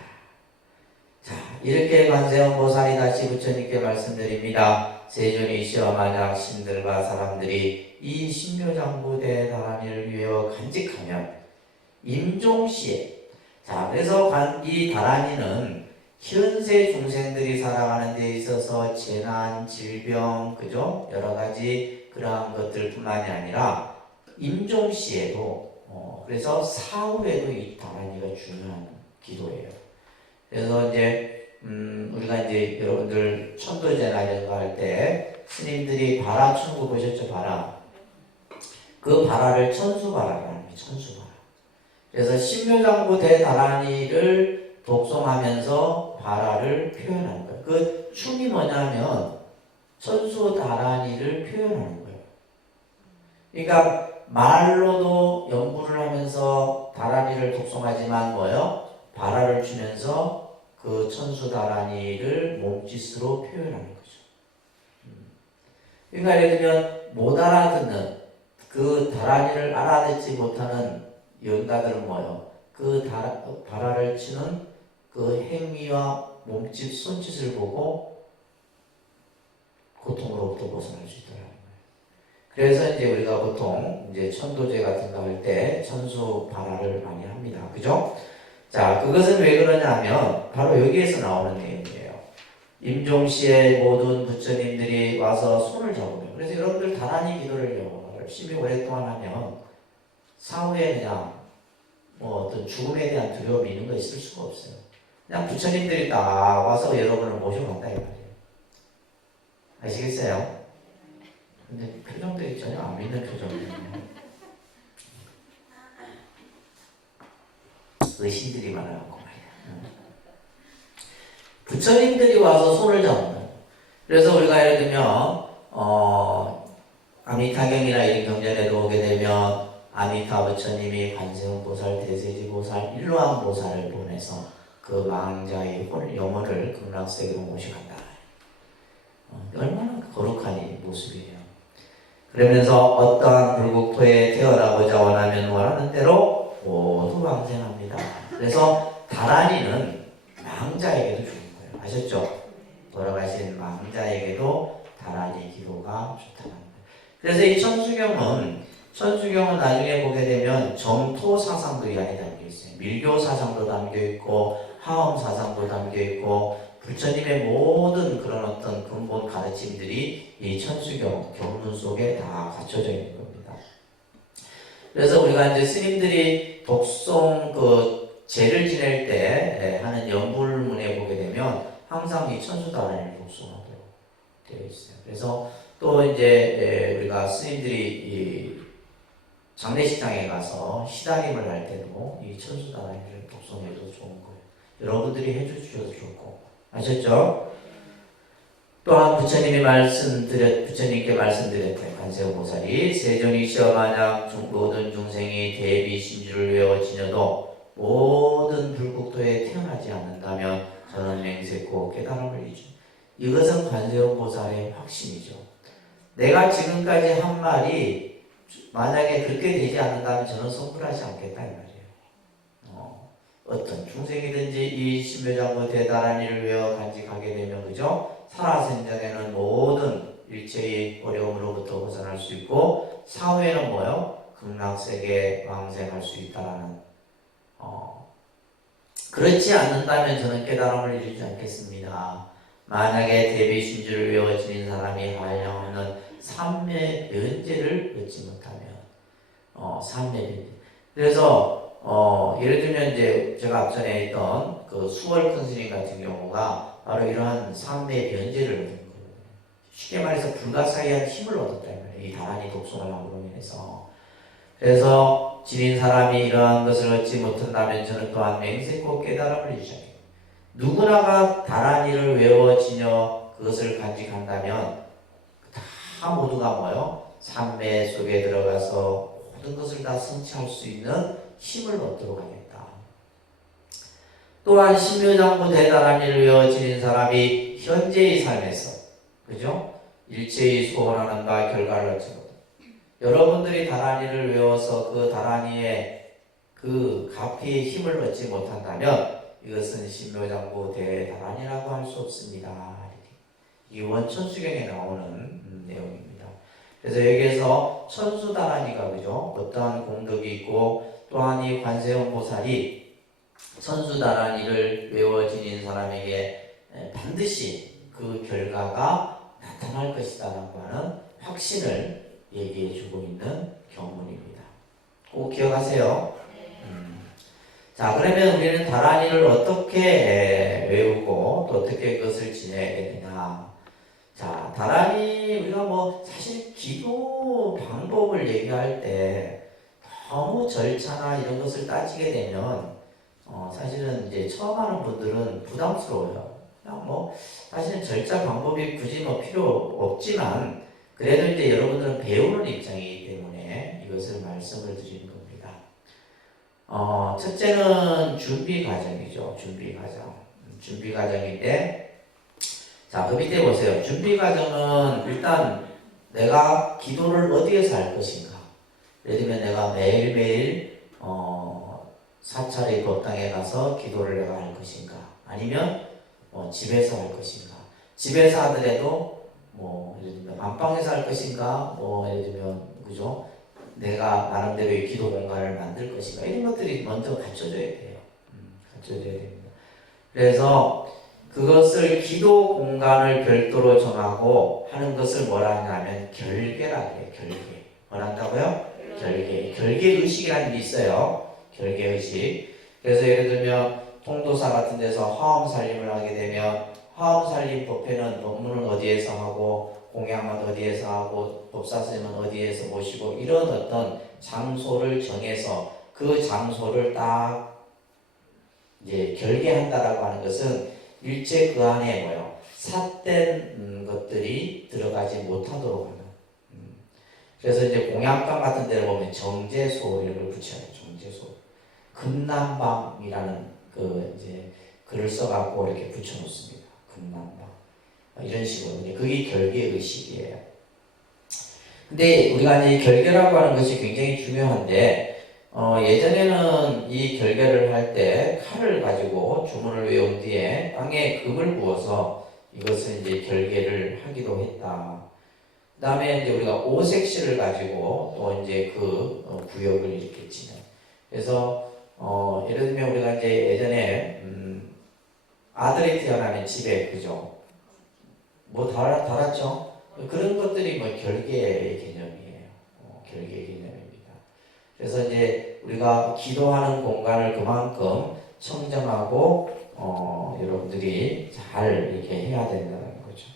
자, 이렇게 관세음 보살이 다시 부처님께 말씀드립니다. 세존이시여 만약 신들과 사람들이 이 신묘장구대 다란이를 위하여 간직하면 임종시에 자, 그래서 이 다란이는 현세 중생들이 살아가는 데 있어서 재난, 질병, 그죠? 여러 가지 그러한 것들뿐만이 아니라 임종시에도 그래서 사후에도 이 다란이가 중요한 기도예요. 그래서 이제 우리가 이제 여러분들 천도제나 이런 거 할 때 스님들이 바라 천구 보셨죠? 바라. 그 바라를 천수바라라는 거예요. 천수바라. 그래서 신묘장구 대다란이를 독송하면서 바라를 표현하는 거예요. 그 춤이 뭐냐면 천수다란이를 표현하는 거예요. 그러니까 말로도 연구를 하면서 다란이를 독송하지만 뭐요? 바라를 주면서 그 천수다란이를 몸짓으로 표현하는 거죠. 그러니까 예를 들면 못 알아듣는 그 다란이를 알아듣지 못하는 연가들은 뭐요? 그 바라를 치는 그 행위와 몸짓, 손짓을 보고 고통으로부터 벗어날 수 있더라는 거예요. 그래서 이제 우리가 보통 이제 천도제 같은 거 할 때 천수 바라를 많이 합니다. 그죠? 자, 그것은 왜 그러냐 하면 바로 여기에서 나오는 내용이에요. 임종시에 모든 부처님들이 와서 손을 잡으면 그래서 여러분들 다란이 기도를 열심히 오랫동안 하면 사후에 그냥 뭐 어떤 죽음에 대한 두려움이 있는 거 있을 수가 없어요. 그냥 부처님들이 딱 와서 여러분을 모셔간다 이 말이에요. 아시겠어요? 근데 표정들이 전혀 안 믿는 표정이에요. 의신들이 많아갖고 말이야. 부처님들이 와서 손을 잡는 거예요. 그래서 우리가 예를 들면 아미타경이나 이런 경전에도 오게 되면 아미타 부처님이 관세음보살, 대세지보살, 일로암보살을 보내서 그 망자의 영혼을 극락세계로 모셔간다. 얼마나 거룩한 모습이에요. 그러면서 어떠한 불국토에 태어나고자 원하면 원하는 대로 모두 방생합니다. 그래서 다란이는 망자에게도 좋은 거예요. 아셨죠? 돌아가신 망자에게도 다란이 기도가 좋다는 거예요. 그래서 이 천수경은 나중에 보게 되면 정토 사상들이 안에 담겨 있어요. 밀교 사상도 담겨 있고 하엄 사상도 담겨 있고 부처님의 모든 그런 어떤 근본 가르침들이 이 천수경 경문 속에 다 갖춰져 있는 겁니다. 그래서 우리가 이제 스님들이 독송 그 제를 지낼 때 하는 연불문에 보게 되면 항상 이 천수다란이를 독송하도록 되어 있어요. 그래서 또 이제 우리가 스님들이 이 장례식장에 가서 시다림을 할 때도 이 천수다란이를 독송해도 좋은 거예요. 여러분들이 해주셔도 좋고. 아셨죠? 또한 부처님께 말씀드렸던 관세음보살이 세존이시여 만약 모든 중생이 대비 신주를 외워 지녀도 모든 불국토에 태어나지 않는다면 저는 맹세코 깨달음을 이주. 이것은 관세음보살의 확신이죠. 내가 지금까지 한 말이 만약에 그렇게 되지 않는다면 저는 성불하지 않겠다 이 말이에요. 어떤 중생이든지 이 신묘장구 대단한 일을 외워 간직하게 되면 그죠? 살아생전에는 모든 일체의 어려움으로부터 벗어날 수 있고 사후에는 뭐요? 극락세계에 왕생할 수 있다라는 그렇지 않는다면 저는 깨달음을 이루지 않겠습니다. 만약에 대비신주를 외워 지닌 사람이 한량없는 삼매 변제를 얻지 못하면 삼매 변제 그래서 예를 들면 이제 제가 앞전에 했던 그 수월 큰 스님 같은 경우가 바로 이러한 삼매 변제를 얻은 거예요. 쉽게 말해서 불가사의한 힘을 얻었다 말이에요. 이 다란이 독송을 함으로 인해서. 그래서 지닌 사람이 이러한 것을 얻지 못한다면 저는 또한 맹세코 깨달음을 이루자니 누구나가 다란이를 외워 지녀 그것을 간직한다면 다 모두가 뭐요? 삼매 속에 들어가서 모든 것을 다 성취할 수 있는 힘을 얻도록 하겠다. 또한 신묘장구 대단한 일을 외워 지닌 사람이 현재의 삶에서 그죠? 일체의 소원하는 바 결과를 얻지 못한다. 여러분들이 다란이를 외워서 그 다란이의 그 가피의 힘을 얻지 못한다면 이것은 신묘장구 대다란이라고 할 수 없습니다. 이 원천수경에 나오는 내용입니다. 그래서 여기에서 천수다란이가 그죠? 어떠한 공덕이 있고 또한 이 관세음 보살이 천수다란이를 외워 지닌 사람에게 반드시 그 결과가 나타날 것이다라고 하는 확신을 얘기해 주고 있는 경문입니다. 꼭 기억하세요. 자, 그러면 우리는 다란이를 어떻게 외우고 또 어떻게 그것을 지내야 되느냐. 자, 다란이 우리가 뭐 사실 기도 방법을 얘기할 때 너무 절차나 이런 것을 따지게 되면 사실은 이제 처음 하는 분들은 부담스러워요. 그냥 뭐 사실은 절차 방법이 굳이 뭐 필요 없지만 그래도 이제 여러분들은 배우는 입장이기 때문에 이것을 말씀을 드리는 겁니다. 첫째는 준비 과정이죠. 준비 과정. 준비 과정인데, 자, 그 밑에 보세요. 준비 과정은 일단 내가 기도를 어디에서 할 것인가. 예를 들면 내가 매일매일, 사찰의 법당에 가서 기도를 내가 할 것인가. 아니면, 집에서 할 것인가. 집에서 하더라도, 예를 들면 안방에서 할 것인가. 예를 들면, 그죠? 내가 나름대로의 기도 공간을 만들 것인가 이런 것들이 먼저 갖춰져야 돼요. 갖춰져야 됩니다. 그래서 그것을 기도 공간을 별도로 정하고 하는 것을 뭐라 하냐면 결계라 해요. 결계. 뭐라 한다고요? 결계. 결계 의식이라는 게 있어요. 결계 의식. 그래서 예를 들면 통도사 같은 데서 화엄 살림을 하게 되면 화엄 살림 법회는 법문은 어디에서 하고 공양은 어디에서 하고 법사스님은 어디에서 모시고 이런 어떤 장소를 정해서 그 장소를 딱 이제 결계한다라고 하는 것은 일체 그 안에 삿된 것들이 들어가지 못하도록 하는. 그래서 이제 공양감 같은 데를 보면 정제소 이런 걸 붙여요. 정제소. 금난방이라는 그 이제 글을 써갖고 이렇게 붙여놓습니다. 금난방. 이런 식으로 그게 결계 의식이에요. 근데 우리가 이제 결계라고 하는 것이 굉장히 중요한데 예전에는 이 결계를 할 때 칼을 가지고 주문을 외운 뒤에 땅에 금을 부어서 이것을 이제 결계를 하기도 했다. 그 다음에 이제 우리가 오색실을 가지고 또 이제 그 구역을 이렇게 치는. 그래서 예를 들면 우리가 이제 예전에 아들이 태어나면 집에 그죠? 뭐 달았죠? 그런 것들이 뭐 결계의 개념이에요. 결계의 개념입니다. 그래서 이제 우리가 기도하는 공간을 그만큼 청정하고 여러분들이 잘 이렇게 해야 된다는 거죠.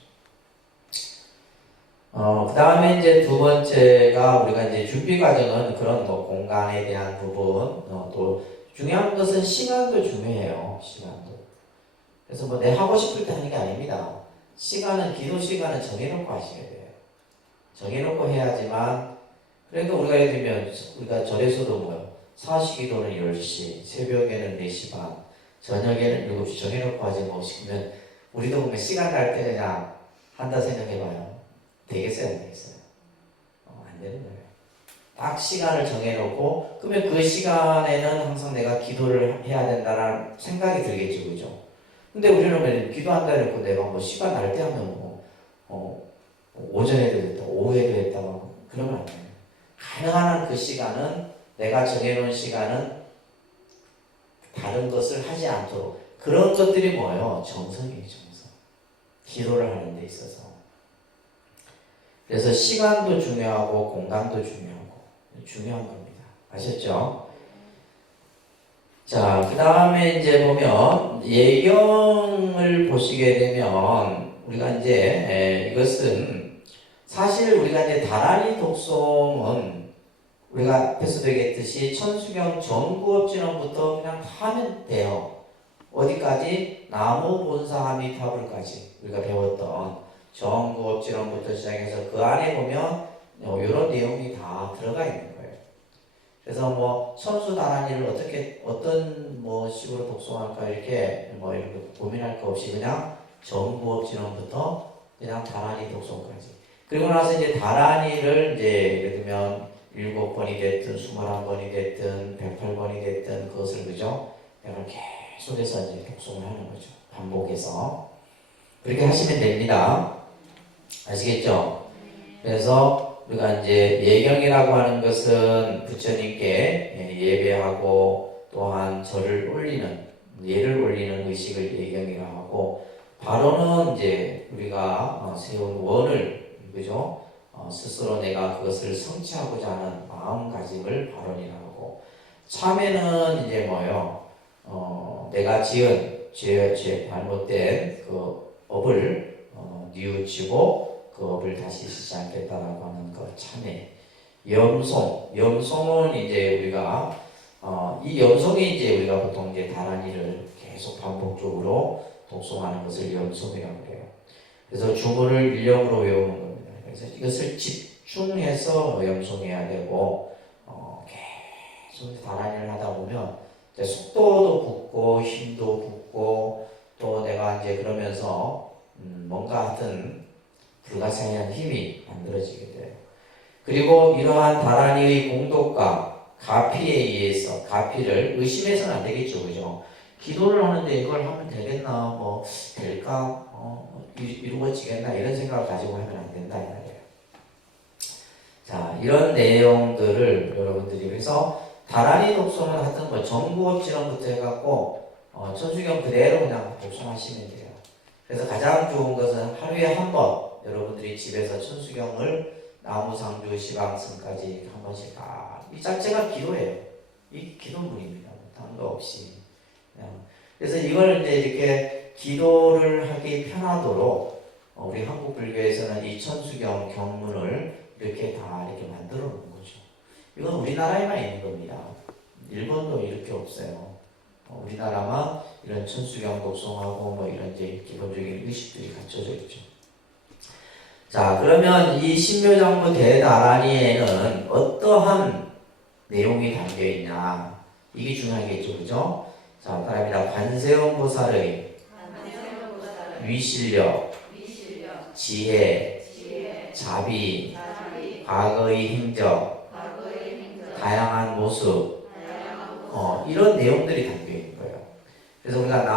그 다음에 이제 두 번째가 우리가 이제 준비 과정은 그런 뭐 공간에 대한 부분, 또 중요한 것은 시간도 중요해요. 시간도. 그래서 뭐 내 하고 싶을 때 하는 게 아닙니다. 시간은 기도 시간은 정해놓고 하셔야 돼요. 정해놓고 해야지만 그러니까 우리가 예를 들면 우리가 절에서도 뭐요? 사시기도는 10시, 새벽에는 4시 반, 저녁에는 7시 정해놓고 하지 뭐 시키면 우리도 보면 시간 날 때 그냥 한다 생각해봐요. 되겠어요? 안 되겠어요? 안 되는 거예요. 딱 시간을 정해놓고 그러면 그 시간에는 항상 내가 기도를 해야 된다는 생각이 들겠죠, 그죠? 근데 우리는 왜 기도한다 해놓고 내가 뭐 시간 날 때 하면 오전에도 됐다, 오후에도 됐다, 그러면 안 돼요. 가능한 한 그 시간은 내가 정해놓은 시간은 다른 것을 하지 않도록 그런 것들이 뭐예요? 정성이에요, 정성. 기도를 하는 데 있어서. 그래서 시간도 중요하고 공간도 중요한 겁니다. 아셨죠? 자, 그 다음에 이제 보면 예경을 보시게 되면 우리가 이제 이것은 사실 우리가 이제 다란이 독송은 우리가 앞에서도 얘기했듯이 천수경 전구업진원부터 그냥 다 하면 돼요. 어디까지? 나무 본사 하미타불까지 우리가 배웠던 전구업진원부터 시작해서 그 안에 보면 이런 내용이 다 들어가 있는 거예요. 그래서 뭐 천수 다란이를 어떤 뭐 식으로 독송할까 이렇게 고민할 거 없이 그냥 전구업진원부터 그냥 다란이 독송까지. 그리고 나서 이제 다란이를 이제 예를 들면 7번이 됐든 21번이 됐든 108번이 됐든 그것을 그죠? 내가 계속해서 이제 독송을 하는 거죠. 반복해서. 그렇게 하시면 됩니다. 아시겠죠? 그래서 우리가 이제 예경이라고 하는 것은 부처님께 예배하고 또한 절을 올리는, 예를 올리는 의식을 예경이라고 하고, 바로는 이제 우리가 세운 원을, 그죠? 스스로 내가 그것을 성취하고자 하는 마음가짐을 발언이라고 하고, 참회는 이제 뭐예요? 내가 지은 잘못된 그 업을 뉘우치고 그 업을 다시 짓지 않겠다라고 하는 그 참회. 염송은 이제 우리가 이 염송이 이제 우리가 보통 이제 다란이를 계속 반복적으로 독송하는 것을 염송이라고 해요. 그래서 주문을 일령으로 외우는 겁니다. 그래서 이것을 집중해서 염송해야 되고 계속 다란이를 하다 보면 이제 속도도 붙고 힘도 붙고 또 내가 이제 그러면서 뭔가 하여튼 불가사의한 힘이 만들어지게 돼요. 그리고 이러한 다란이의 공덕과 가피에 의해서 가피를 의심해서는 안 되겠죠, 그죠? 기도를 하는데 이걸 하면 되겠나, 뭐 될까, 이루어지겠나 이런 생각을 가지고 하면 안 된다 이 말이에요. 자, 이런 내용들을 여러분들이 그래서 다란이 독송은 하여튼 뭐 전구업진원부터 해갖고 천수경 그대로 그냥 독송하시면 돼요. 그래서 가장 좋은 것은 하루에 한 번 여러분들이 집에서 천수경을 나무상주 시방승까지 한 번씩 이 자체가 기도예요. 이 기도문입니다. 다른 거 없이. 그래서 이걸 이제 이렇게 기도를 하기 편하도록 우리 한국 불교에서는 이 천수경 경문을 이렇게 다 이렇게 만들어 놓은 거죠. 이건 우리나라에만 있는 겁니다. 일본도 이렇게 없어요. 우리나라만 이런 천수경 독송하고 뭐 이런 이제 기본적인 의식들이 갖춰져 있죠. 자, 그러면 이 신묘장부 대다란이에는 어떠한 내용이 담겨 있냐? 이게 중요하겠죠, 그죠? 자, 따라합니다. 관세음보살의 위실력, 지혜, 자비, 과거의 행적, 다양한 모습, 이런 내용들이 담겨 있는 거예요. 그래서 우리가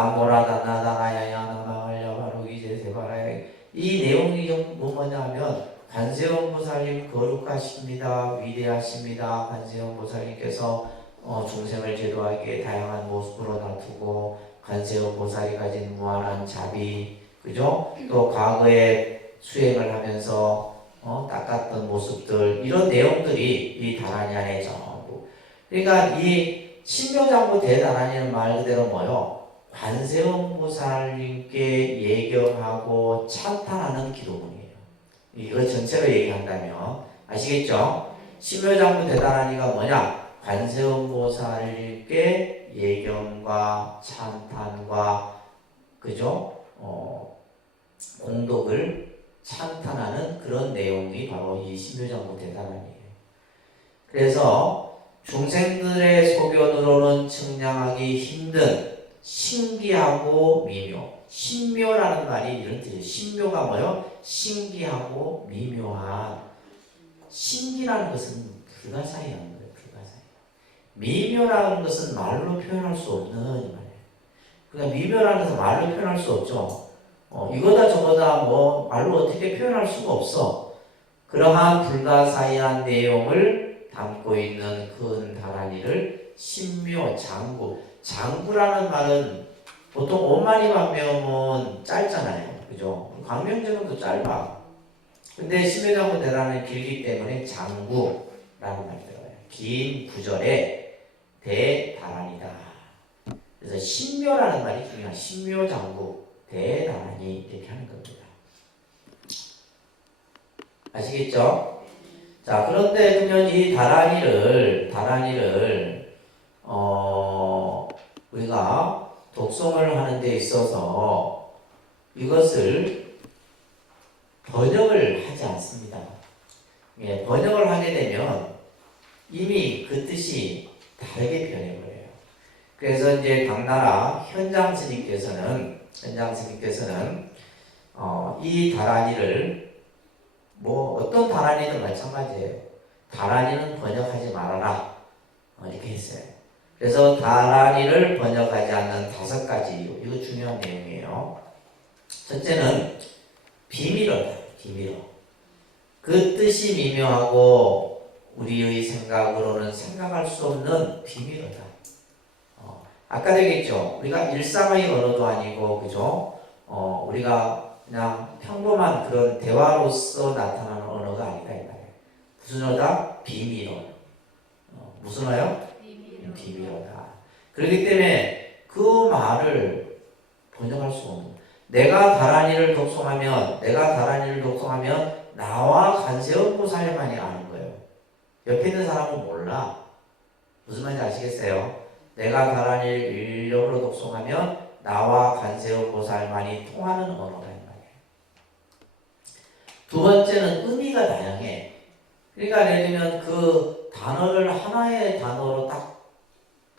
이 내용이 뭐냐면 관세음보살님 거룩하십니다, 위대하십니다. 관세음보살님께서 중생을 제도하기에 다양한 모습으로 나타고 관세음보살이 가진 무한한 자비, 그죠? 또 과거에 수행을 하면서 닦았던 모습들 이런 내용들이 이 다란이 안에 전부. 그러니까 이 신묘장부 대다란이는 말 그대로 뭐요? 관세음보살님께 예경하고 찬탄하는 기도문이에요. 이거 전체로 얘기한다면 아시겠죠? 신묘장부 대다란이가 뭐냐? 관세음보살님께 예경과 찬탄과 그죠? 공덕을 찬탄하는 그런 내용이 바로 이 신묘장부 대다란이에요. 그래서 중생들의 소견으로는 측량하기 힘든 신기하고 미묘. 신묘라는 말이 이런 뜻이에요. 신묘가 뭐요? 신기하고 미묘한. 신기라는 것은 불가사의한 거예요. 불가사의. 미묘라는 것은 말로 표현할 수 없는 말이에요. 그러니까 미묘라는 것은 말로 표현할 수 없죠. 이거다 저거다 뭐 말로 어떻게 표현할 수가 없어. 그러한 불가사의한 내용을 담고 있는 큰 다란이를 신묘, 장구. 장구라는 말은 보통 오마리만 배우면 짧잖아요. 그죠? 광명절은 짧아. 근데 신묘장구 대란은 길기 때문에 장구라는 말이 들어요. 긴 구절에 대다란이다. 그래서 신묘라는 말이 중요한 신묘장구 대다란이 이렇게 하는 겁니다. 아시겠죠? 자, 그런데 그러면 이 다란이를 우리가 독송을 하는 데 있어서 이것을 번역을 하지 않습니다. 예, 번역을 하게 되면 이미 그 뜻이 다르게 변해버려요. 그래서 이제 당나라 현장 스님께서는 이 다란이를 뭐 어떤 다란이든 마찬가지예요. 다란이는 번역하지 말아라 이렇게 했어요. 그래서 다란이를 번역하지 않는 5가지 이유. 이거 중요한 내용이에요. 첫째는 비밀어다. 비밀어. 그 뜻이 미묘하고 우리의 생각으로는 생각할 수 없는 비밀어다. 아까 얘기했죠. 우리가 일상의 언어도 아니고, 그죠? 우리가 그냥 평범한 그런 대화로서 나타나는 언어가 아니다 이 말이에요. 무슨 언어다? 비밀어. 무슨 언어요? 비밀어다. 그렇기 때문에 그 말을 번역할 수 없는. 내가 다란이를 독송하면 나와 간세음보살만이 아는 거예요. 옆에 있는 사람은 몰라. 무슨 말인지 아시겠어요? 내가 다란이를 일력으로 독송하면 나와 간세음보살만이 통하는 언어가 이 말이에요. 두 번째는 의미가 다양해. 그러니까 예를 들면 그 단어를 하나의 단어로 딱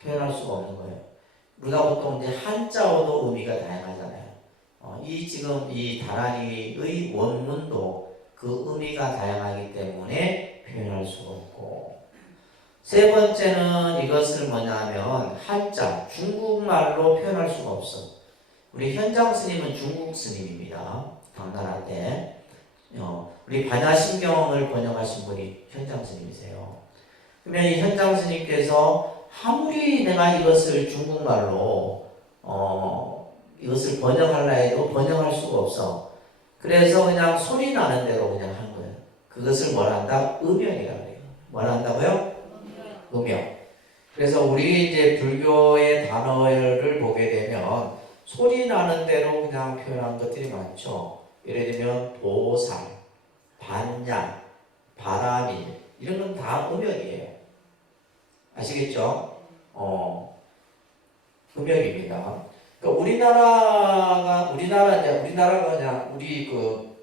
표현할 수가 없는 거예요. 우리가 보통 이제 한자어도 의미가 다양하잖아요. 지금 이 다란이의 원문도 그 의미가 다양하기 때문에 표현할 수가 없고, 세 번째는 이것을 뭐냐면 한자, 중국말로 표현할 수가 없어. 우리 현장 스님은 중국 스님입니다. 당나라 때. 우리 반야심경을 번역하신 분이 현장 스님이세요. 그러면 이 현장 스님께서 아무리 내가 이것을 중국말로 이것을 번역하려 해도 번역할 수가 없어. 그래서 그냥 소리 나는 대로 그냥 한 거예요. 그것을 뭐라 한다? 음역이라고 해요. 뭐라 한다고요? 음역. 그래서 우리 이제 불교의 단어를 보게 되면 소리 나는 대로 그냥 표현한 것들이 많죠. 예를 들면 보살, 반야, 바람이 이런 건 다 음역이에요. 아시겠죠? 음역입니다. 그러니까 우리나라가 그냥 우리 그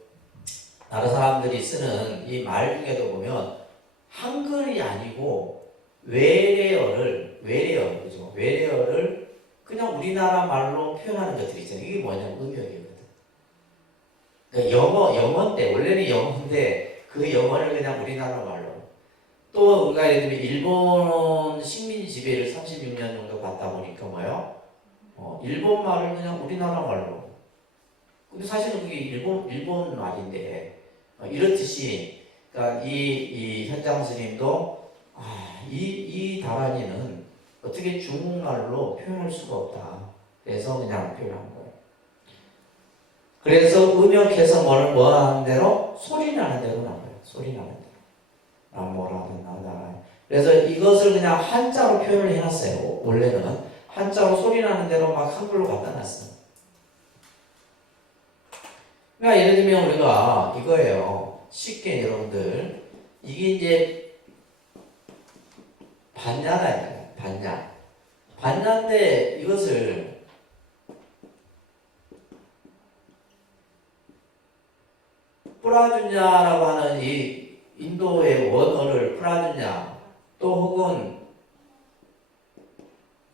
나라 사람들이 쓰는 이 말 중에도 보면 한글이 아니고 외래어를 그죠? 외래어를 그냥 우리나라 말로 표현하는 것들이 있잖아요. 이게 뭐냐면 음역이거든. 그러니까 영어인데 원래는 영어인데 그 영어를 그냥 우리나라 말로. 또 우리가 예를 들면 일본 식민 지배를 36년 정도 받다 보니까 뭐요? 일본 말을 그냥 우리나라 말로. 근데 사실은 그게 일본 말인데 이렇듯이 그러니까 이 현장 스님도 이 다란이는 어떻게 중국말로 표현할 수가 없다. 그래서 그냥 표현한 거예요. 그래서 음역해서 뭐 하는 대로 소리 나는 대로 나온 거예요. 소리 나는 대로. 뭐라든 나오잖아요. 그래서 이것을 그냥 한자로 표현을 해놨어요. 원래는 한자로 소리 나는 대로 막 한글로 갖다 놨어요. 그러니까 예를 들면 우리가 이거예요. 쉽게 여러분들 이게 이제 반야다. 반야인데 이것을 프라주냐라고 하는 이 인도의 원어를 프라주냐 또 혹은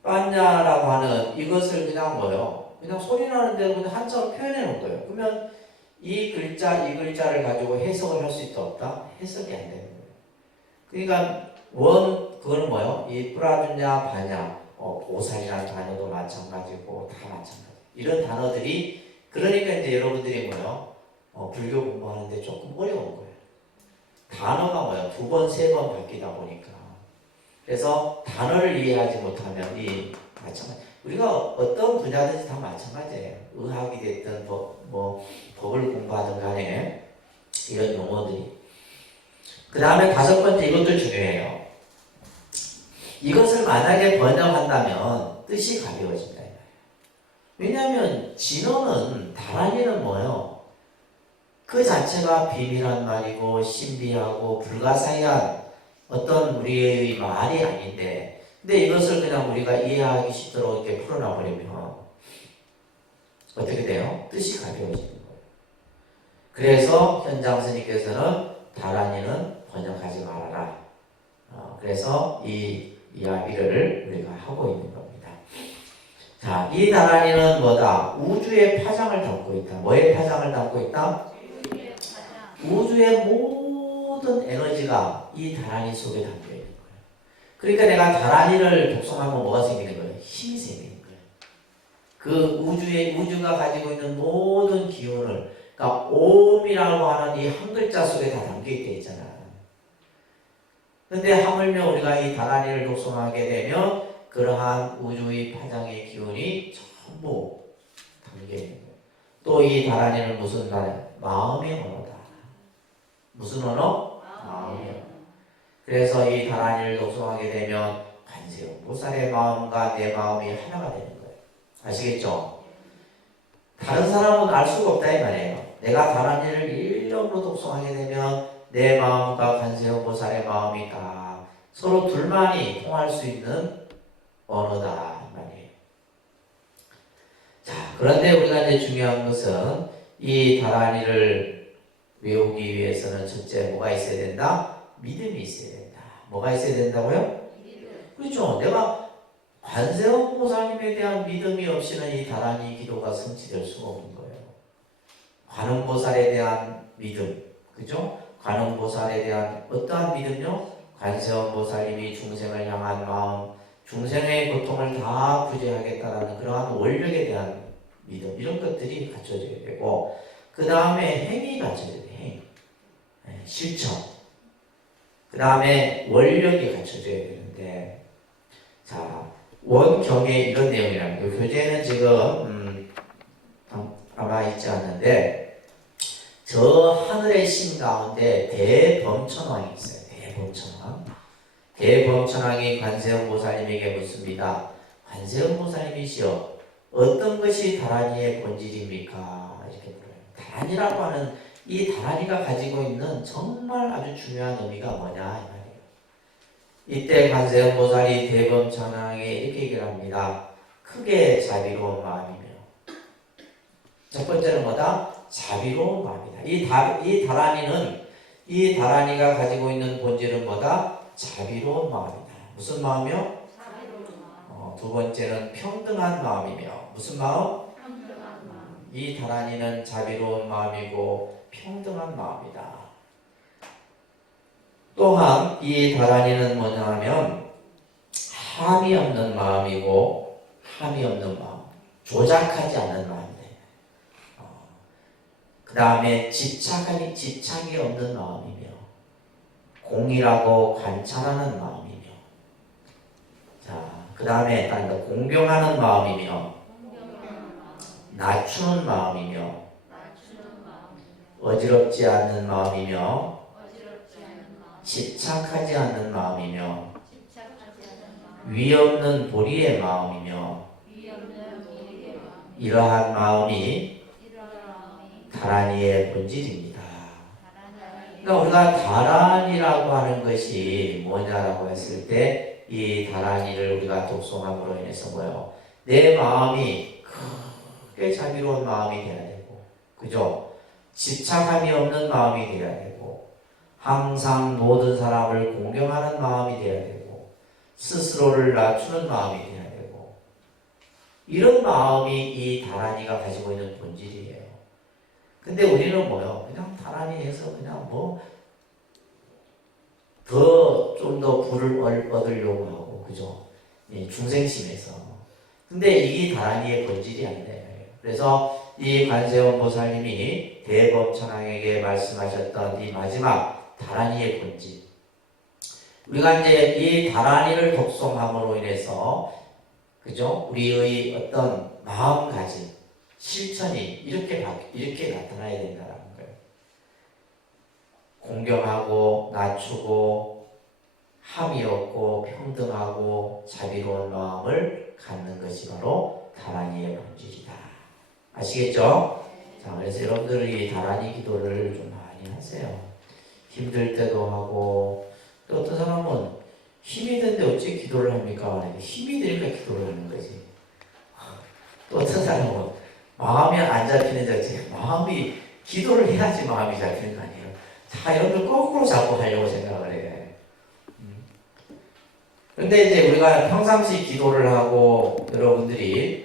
빠냐라고 하는 이것을 그냥 뭐요? 그냥 소리 나는 대로 그냥 한자로 표현해 놓은 거예요. 그러면 이 글자를 가지고 해석을 할 수 있다 없다? 해석이 안 되는 거예요. 그러니까 그거는 뭐요? 이 뿌라주냐 바냐, 보살이라는 단어도 마찬가지고 다 마찬가지. 이런 단어들이 그러니까 이제 여러분들이 뭐요? 불교 공부하는데 조금 어려운 거예요. 단어가 뭐요? 2번, 3번 바뀌다 보니까. 그래서 단어를 이해하지 못하면 이 마찬가지. 우리가 어떤 분야든지 다 마찬가지예요. 의학이 됐든 법을 공부하든 간에 이런 용어들이. 그 다음에 5번째 이것도 중요해요. 이것을 만약에 번역한다면 뜻이 가벼워진다. 왜냐하면 진어는 다란이는 뭐예요? 그 자체가 비밀한 말이고 신비하고 불가사의한 어떤 우리의 말이 아닌데 근데 이것을 그냥 우리가 이해하기 쉽도록 이렇게 풀어놔버리면 어떻게 돼요? 뜻이 가벼워지는 거예요. 그래서 현장 스님께서는 다란이는 번역하지 말아라. 그래서 이 이야기를 우리가 하고 있는 겁니다. 자, 이 다란이는 뭐다? 우주의 파장을 담고 있다. 뭐의 파장을 담고 있다? 우주의 모든 에너지가 이 다란이 속에 담겨 있는 거예요. 그러니까 내가 다란이를 독송하면 뭐가 생기는 거예요? 힘이 생기는 거예요. 그 우주가 가지고 있는 모든 기운을, 그러니까 옴이라고 하는 이 한 글자 속에 다 담겨 있잖아. 근데 하물며 우리가 이 다란이를 독송하게 되면 그러한 우주의 파장의 기운이 전부 담겨 있는 거예요. 또 이 다란이는 무슨 단어? 마음의 언어다. 무슨 언어? 마음의 언어. 그래서 이 다란이를 독송하게 되면 관세음보살의 마음과 내 마음이 하나가 되는 거예요. 아시겠죠? 다른 사람은 알 수가 없다 이 말이에요. 내가 다란이를 일념으로 독송하게 되면 내 마음과 관세음보살의 마음이 다 서로 둘만이 통할 수 있는 언어다 이 말이에요. 자, 그런데 우리가 이제 중요한 것은 이 다란이를 외우기 위해서는 첫째 뭐가 있어야 된다? 믿음이 있어야 된다. 뭐가 있어야 된다고요? 그렇죠. 내가 관세음보살님에 대한 믿음이 없이는 이 다란이 기도가 성취될 수가 없는 거예요. 관음보살에 대한 믿음, 그죠? 관음보살에 대한 어떠한 믿음요? 관세음보살님이 중생을 향한 마음, 중생의 고통을 다 구제하겠다라는 그러한 원력에 대한 믿음, 이런 것들이 갖춰져야 되고, 그 다음에 행위 갖춰져야 돼요. 행위. 실천. 그 다음에 원력이 갖춰져야 되는데, 자, 원경에 이런 내용이랍니다. 교재는 지금 아마 있지 않는데 저 하늘의 신 가운데 대범천왕이 있어요. 대범천왕. 대범천왕이 관세음보살님에게 묻습니다. 관세음보살님이시여, 어떤 것이 다란이의 본질입니까? 이렇게 물어요. 다란이라고 하는 이 다란이가 가지고 있는 정말 아주 중요한 의미가 뭐냐 이 말이에요. 이때 관세음보살이 대범천왕에 이렇게 얘기를 합니다. 크게 자비로운 마음이며, 첫 번째는 뭐다? 자비로운 마음이다. 이 다란이가 가지고 있는 본질은 뭐다? 자비로운 마음이다. 무슨 마음이요? 두 번째는 평등한 마음이며, 무슨 마음? 평등한 마음. 이 다란이는 자비로운 마음이고 평등한 마음이다. 또한 이 다란이는 뭐냐 하면 함이 없는 마음이고 함이 없는 마음, 조작하지 않는 마음이에요. 그 다음에 집착이 없는 마음이며, 공의라고 관찰하는 마음이며, 자, 그 다음에 공경하는 마음이며, 낮추는 마음이며, 어지럽지 않는 마음이며, 집착하지 않는 마음이며, 위 없는 도리의 마음이며, 이러한 마음이 다란이의 본질입니다. 그러니까 우리가 다란이라고 하는 것이 뭐냐라고 했을 때 이 다란이를 우리가 독송함으로 인해서 뭐예요? 내 마음이 크게 자비로운 마음이 돼야 되고, 그죠? 집착함이 없는 마음이 돼야 되고, 항상 모든 사람을 공경하는 마음이 돼야 되고, 스스로를 낮추는 마음이 돼야 되고, 이런 마음이 이 다란이가 가지고 있는 본질이에요. 근데 우리는 뭐요? 그냥 다란이에서 그냥 더 좀 더 부를 얻으려고 하고, 그죠? 이 중생심에서. 근데 이게 다란이의 본질이 아니에요. 그래서 이 관세음 보살님이 대법천왕에게 말씀하셨던 이 마지막 다란이의 본질. 우리가 이제 이 다란이를 독송함으로 인해서, 그죠? 우리의 어떤 마음가짐, 실천이 이렇게 나타나야 된다는 거예요. 공경하고 낮추고 함이 없고 평등하고 자비로운 마음을 갖는 것이 바로 다란이의 본질이다. 아시겠죠? 자, 그래서 여러분들이 다란이 기도를 좀 많이 하세요. 힘들 때도 하고, 또 어떤 사람은 힘이 드는데 어찌 기도를 합니까? 힘이 드니까 기도를 하는 거지. 또 어떤 사람은 마음이 안 잡히는 자체, 마음이 기도를 해야지 마음이 잡히는 거 아니에요. 자, 여러분들 거꾸로 잡고 하려고 생각을 해. 그런데 이제 우리가 평상시 기도를 하고 여러분들이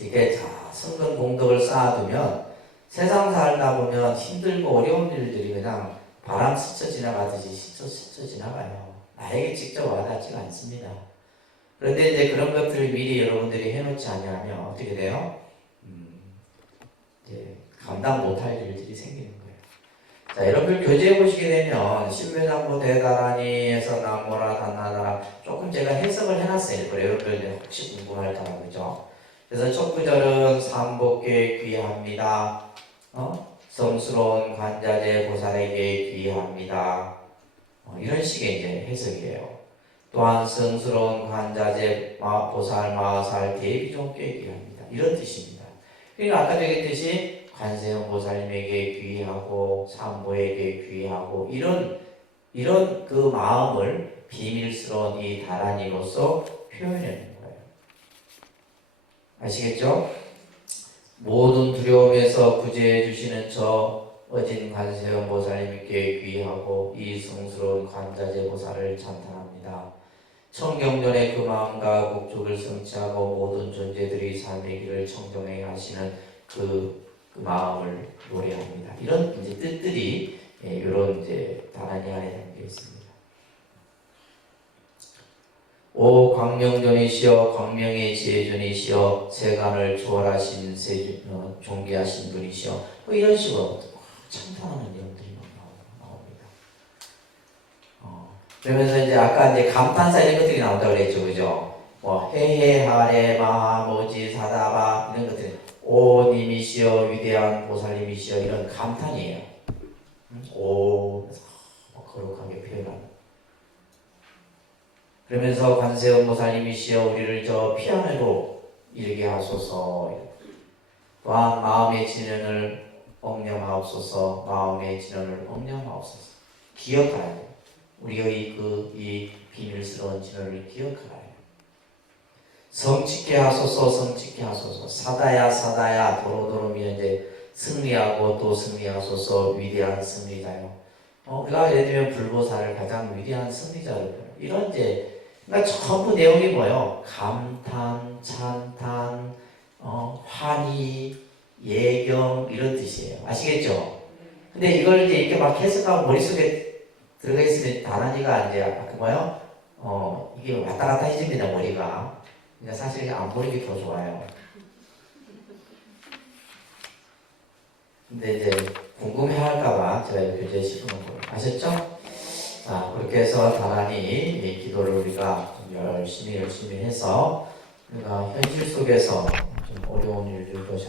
이렇게 성근 공덕을 쌓아두면 세상 살다 보면 힘들고 어려운 일들이 그냥 바람 스쳐 지나가듯이 스쳐 지나가요. 나에게 직접 와닿지가 않습니다. 그런데 이제 그런 것들을 미리 여러분들이 해놓지 않으면 어떻게 돼요? 이제 감당 못할 일들이 생기는 거예요. 자, 여러분들 교재에 보시게 되면 신묘장보 대다라니에서 나무라 단나라 조금 제가 해석을 해놨어요. 그래요. 여러분들 혹시 궁금할까봐 그죠? 그래서 첫 구절은 삼복교에 귀합니다. 성스러운 관자재 보살에게 귀합니다. 이런 식의 이제 해석이에요. 또한 성스러운 관자재 보살 마살 대비종교에 귀합니다. 이런 뜻입니다. 그러니까 아까 얘기했듯이 관세음 보살님에게 귀하고 삼보에게 귀하고 이런 그 마음을 비밀스러운 이 다란이로서 표현하는 거예요. 아시겠죠? 모든 두려움에서 구제해 주시는 저 어진 관세음 보살님께 귀하고 이 성스러운 관자재 보살을 찬탄합니다. 청경전의 그 마음과 목적을 성취하고 모든 존재들이 삶의 길을 청정하게 하시는 그 마음을 노래합니다. 이런 이제 뜻들이 이런 이제 다란이 안에 담겨 있습니다. 오 광명전이시여 광명의 지혜전이시여 세간을 초월하신 존귀하신 분이시여 뭐 이런 식으로 찬탄하는 내용들이 나옵니다. 그러면서 이제 아까 이제 감탄사 이런 것들이 나온다고 그랬죠, 그죠? 뭐 해해하래 마하모지 사다바 이런 것들 오 님이시여 위대한 보살님이시여 이런 감탄이에요. 오 거룩하게 표현합니다. 그러면서 관세음 보살님이시여 우리를 저 피안으로 이르게 하소서. 또한 마음의 진언을 억념하옵소서. 마음의 진언을 억념하옵소서. 기억하라 해요. 우리의 이 비밀스러운 진언을 기억하라 해요. 성취케 하소서. 성취케 하소서. 사다야 도로도로 이제 승리하고 또 승리하소서. 위대한 승리자요. 우리가 예를 들면 불보살을 가장 위대한 승리자로 표현해요. 이런 이제 그러니까 전부 내용이 뭐예요? 감탄, 찬탄, 환희, 예경 이런 뜻이에요. 아시겠죠? 근데 이걸 이제 이렇게 막 해석하고 머릿속에 들어가 있으면 다란이가 이제 아까 그 뭐예요? 이게 왔다 갔다 해집니다, 머리가. 그러니까 사실 안 보는 게 더 좋아요. 근데 이제 궁금해 할까봐 제가 교재에 씹어놓은 거예요. 아셨죠? 자, 그렇게 해서 다란히 이 기도를 우리가 좀 열심히 해서 우리가 현실 속에서 좀 어려운 일들도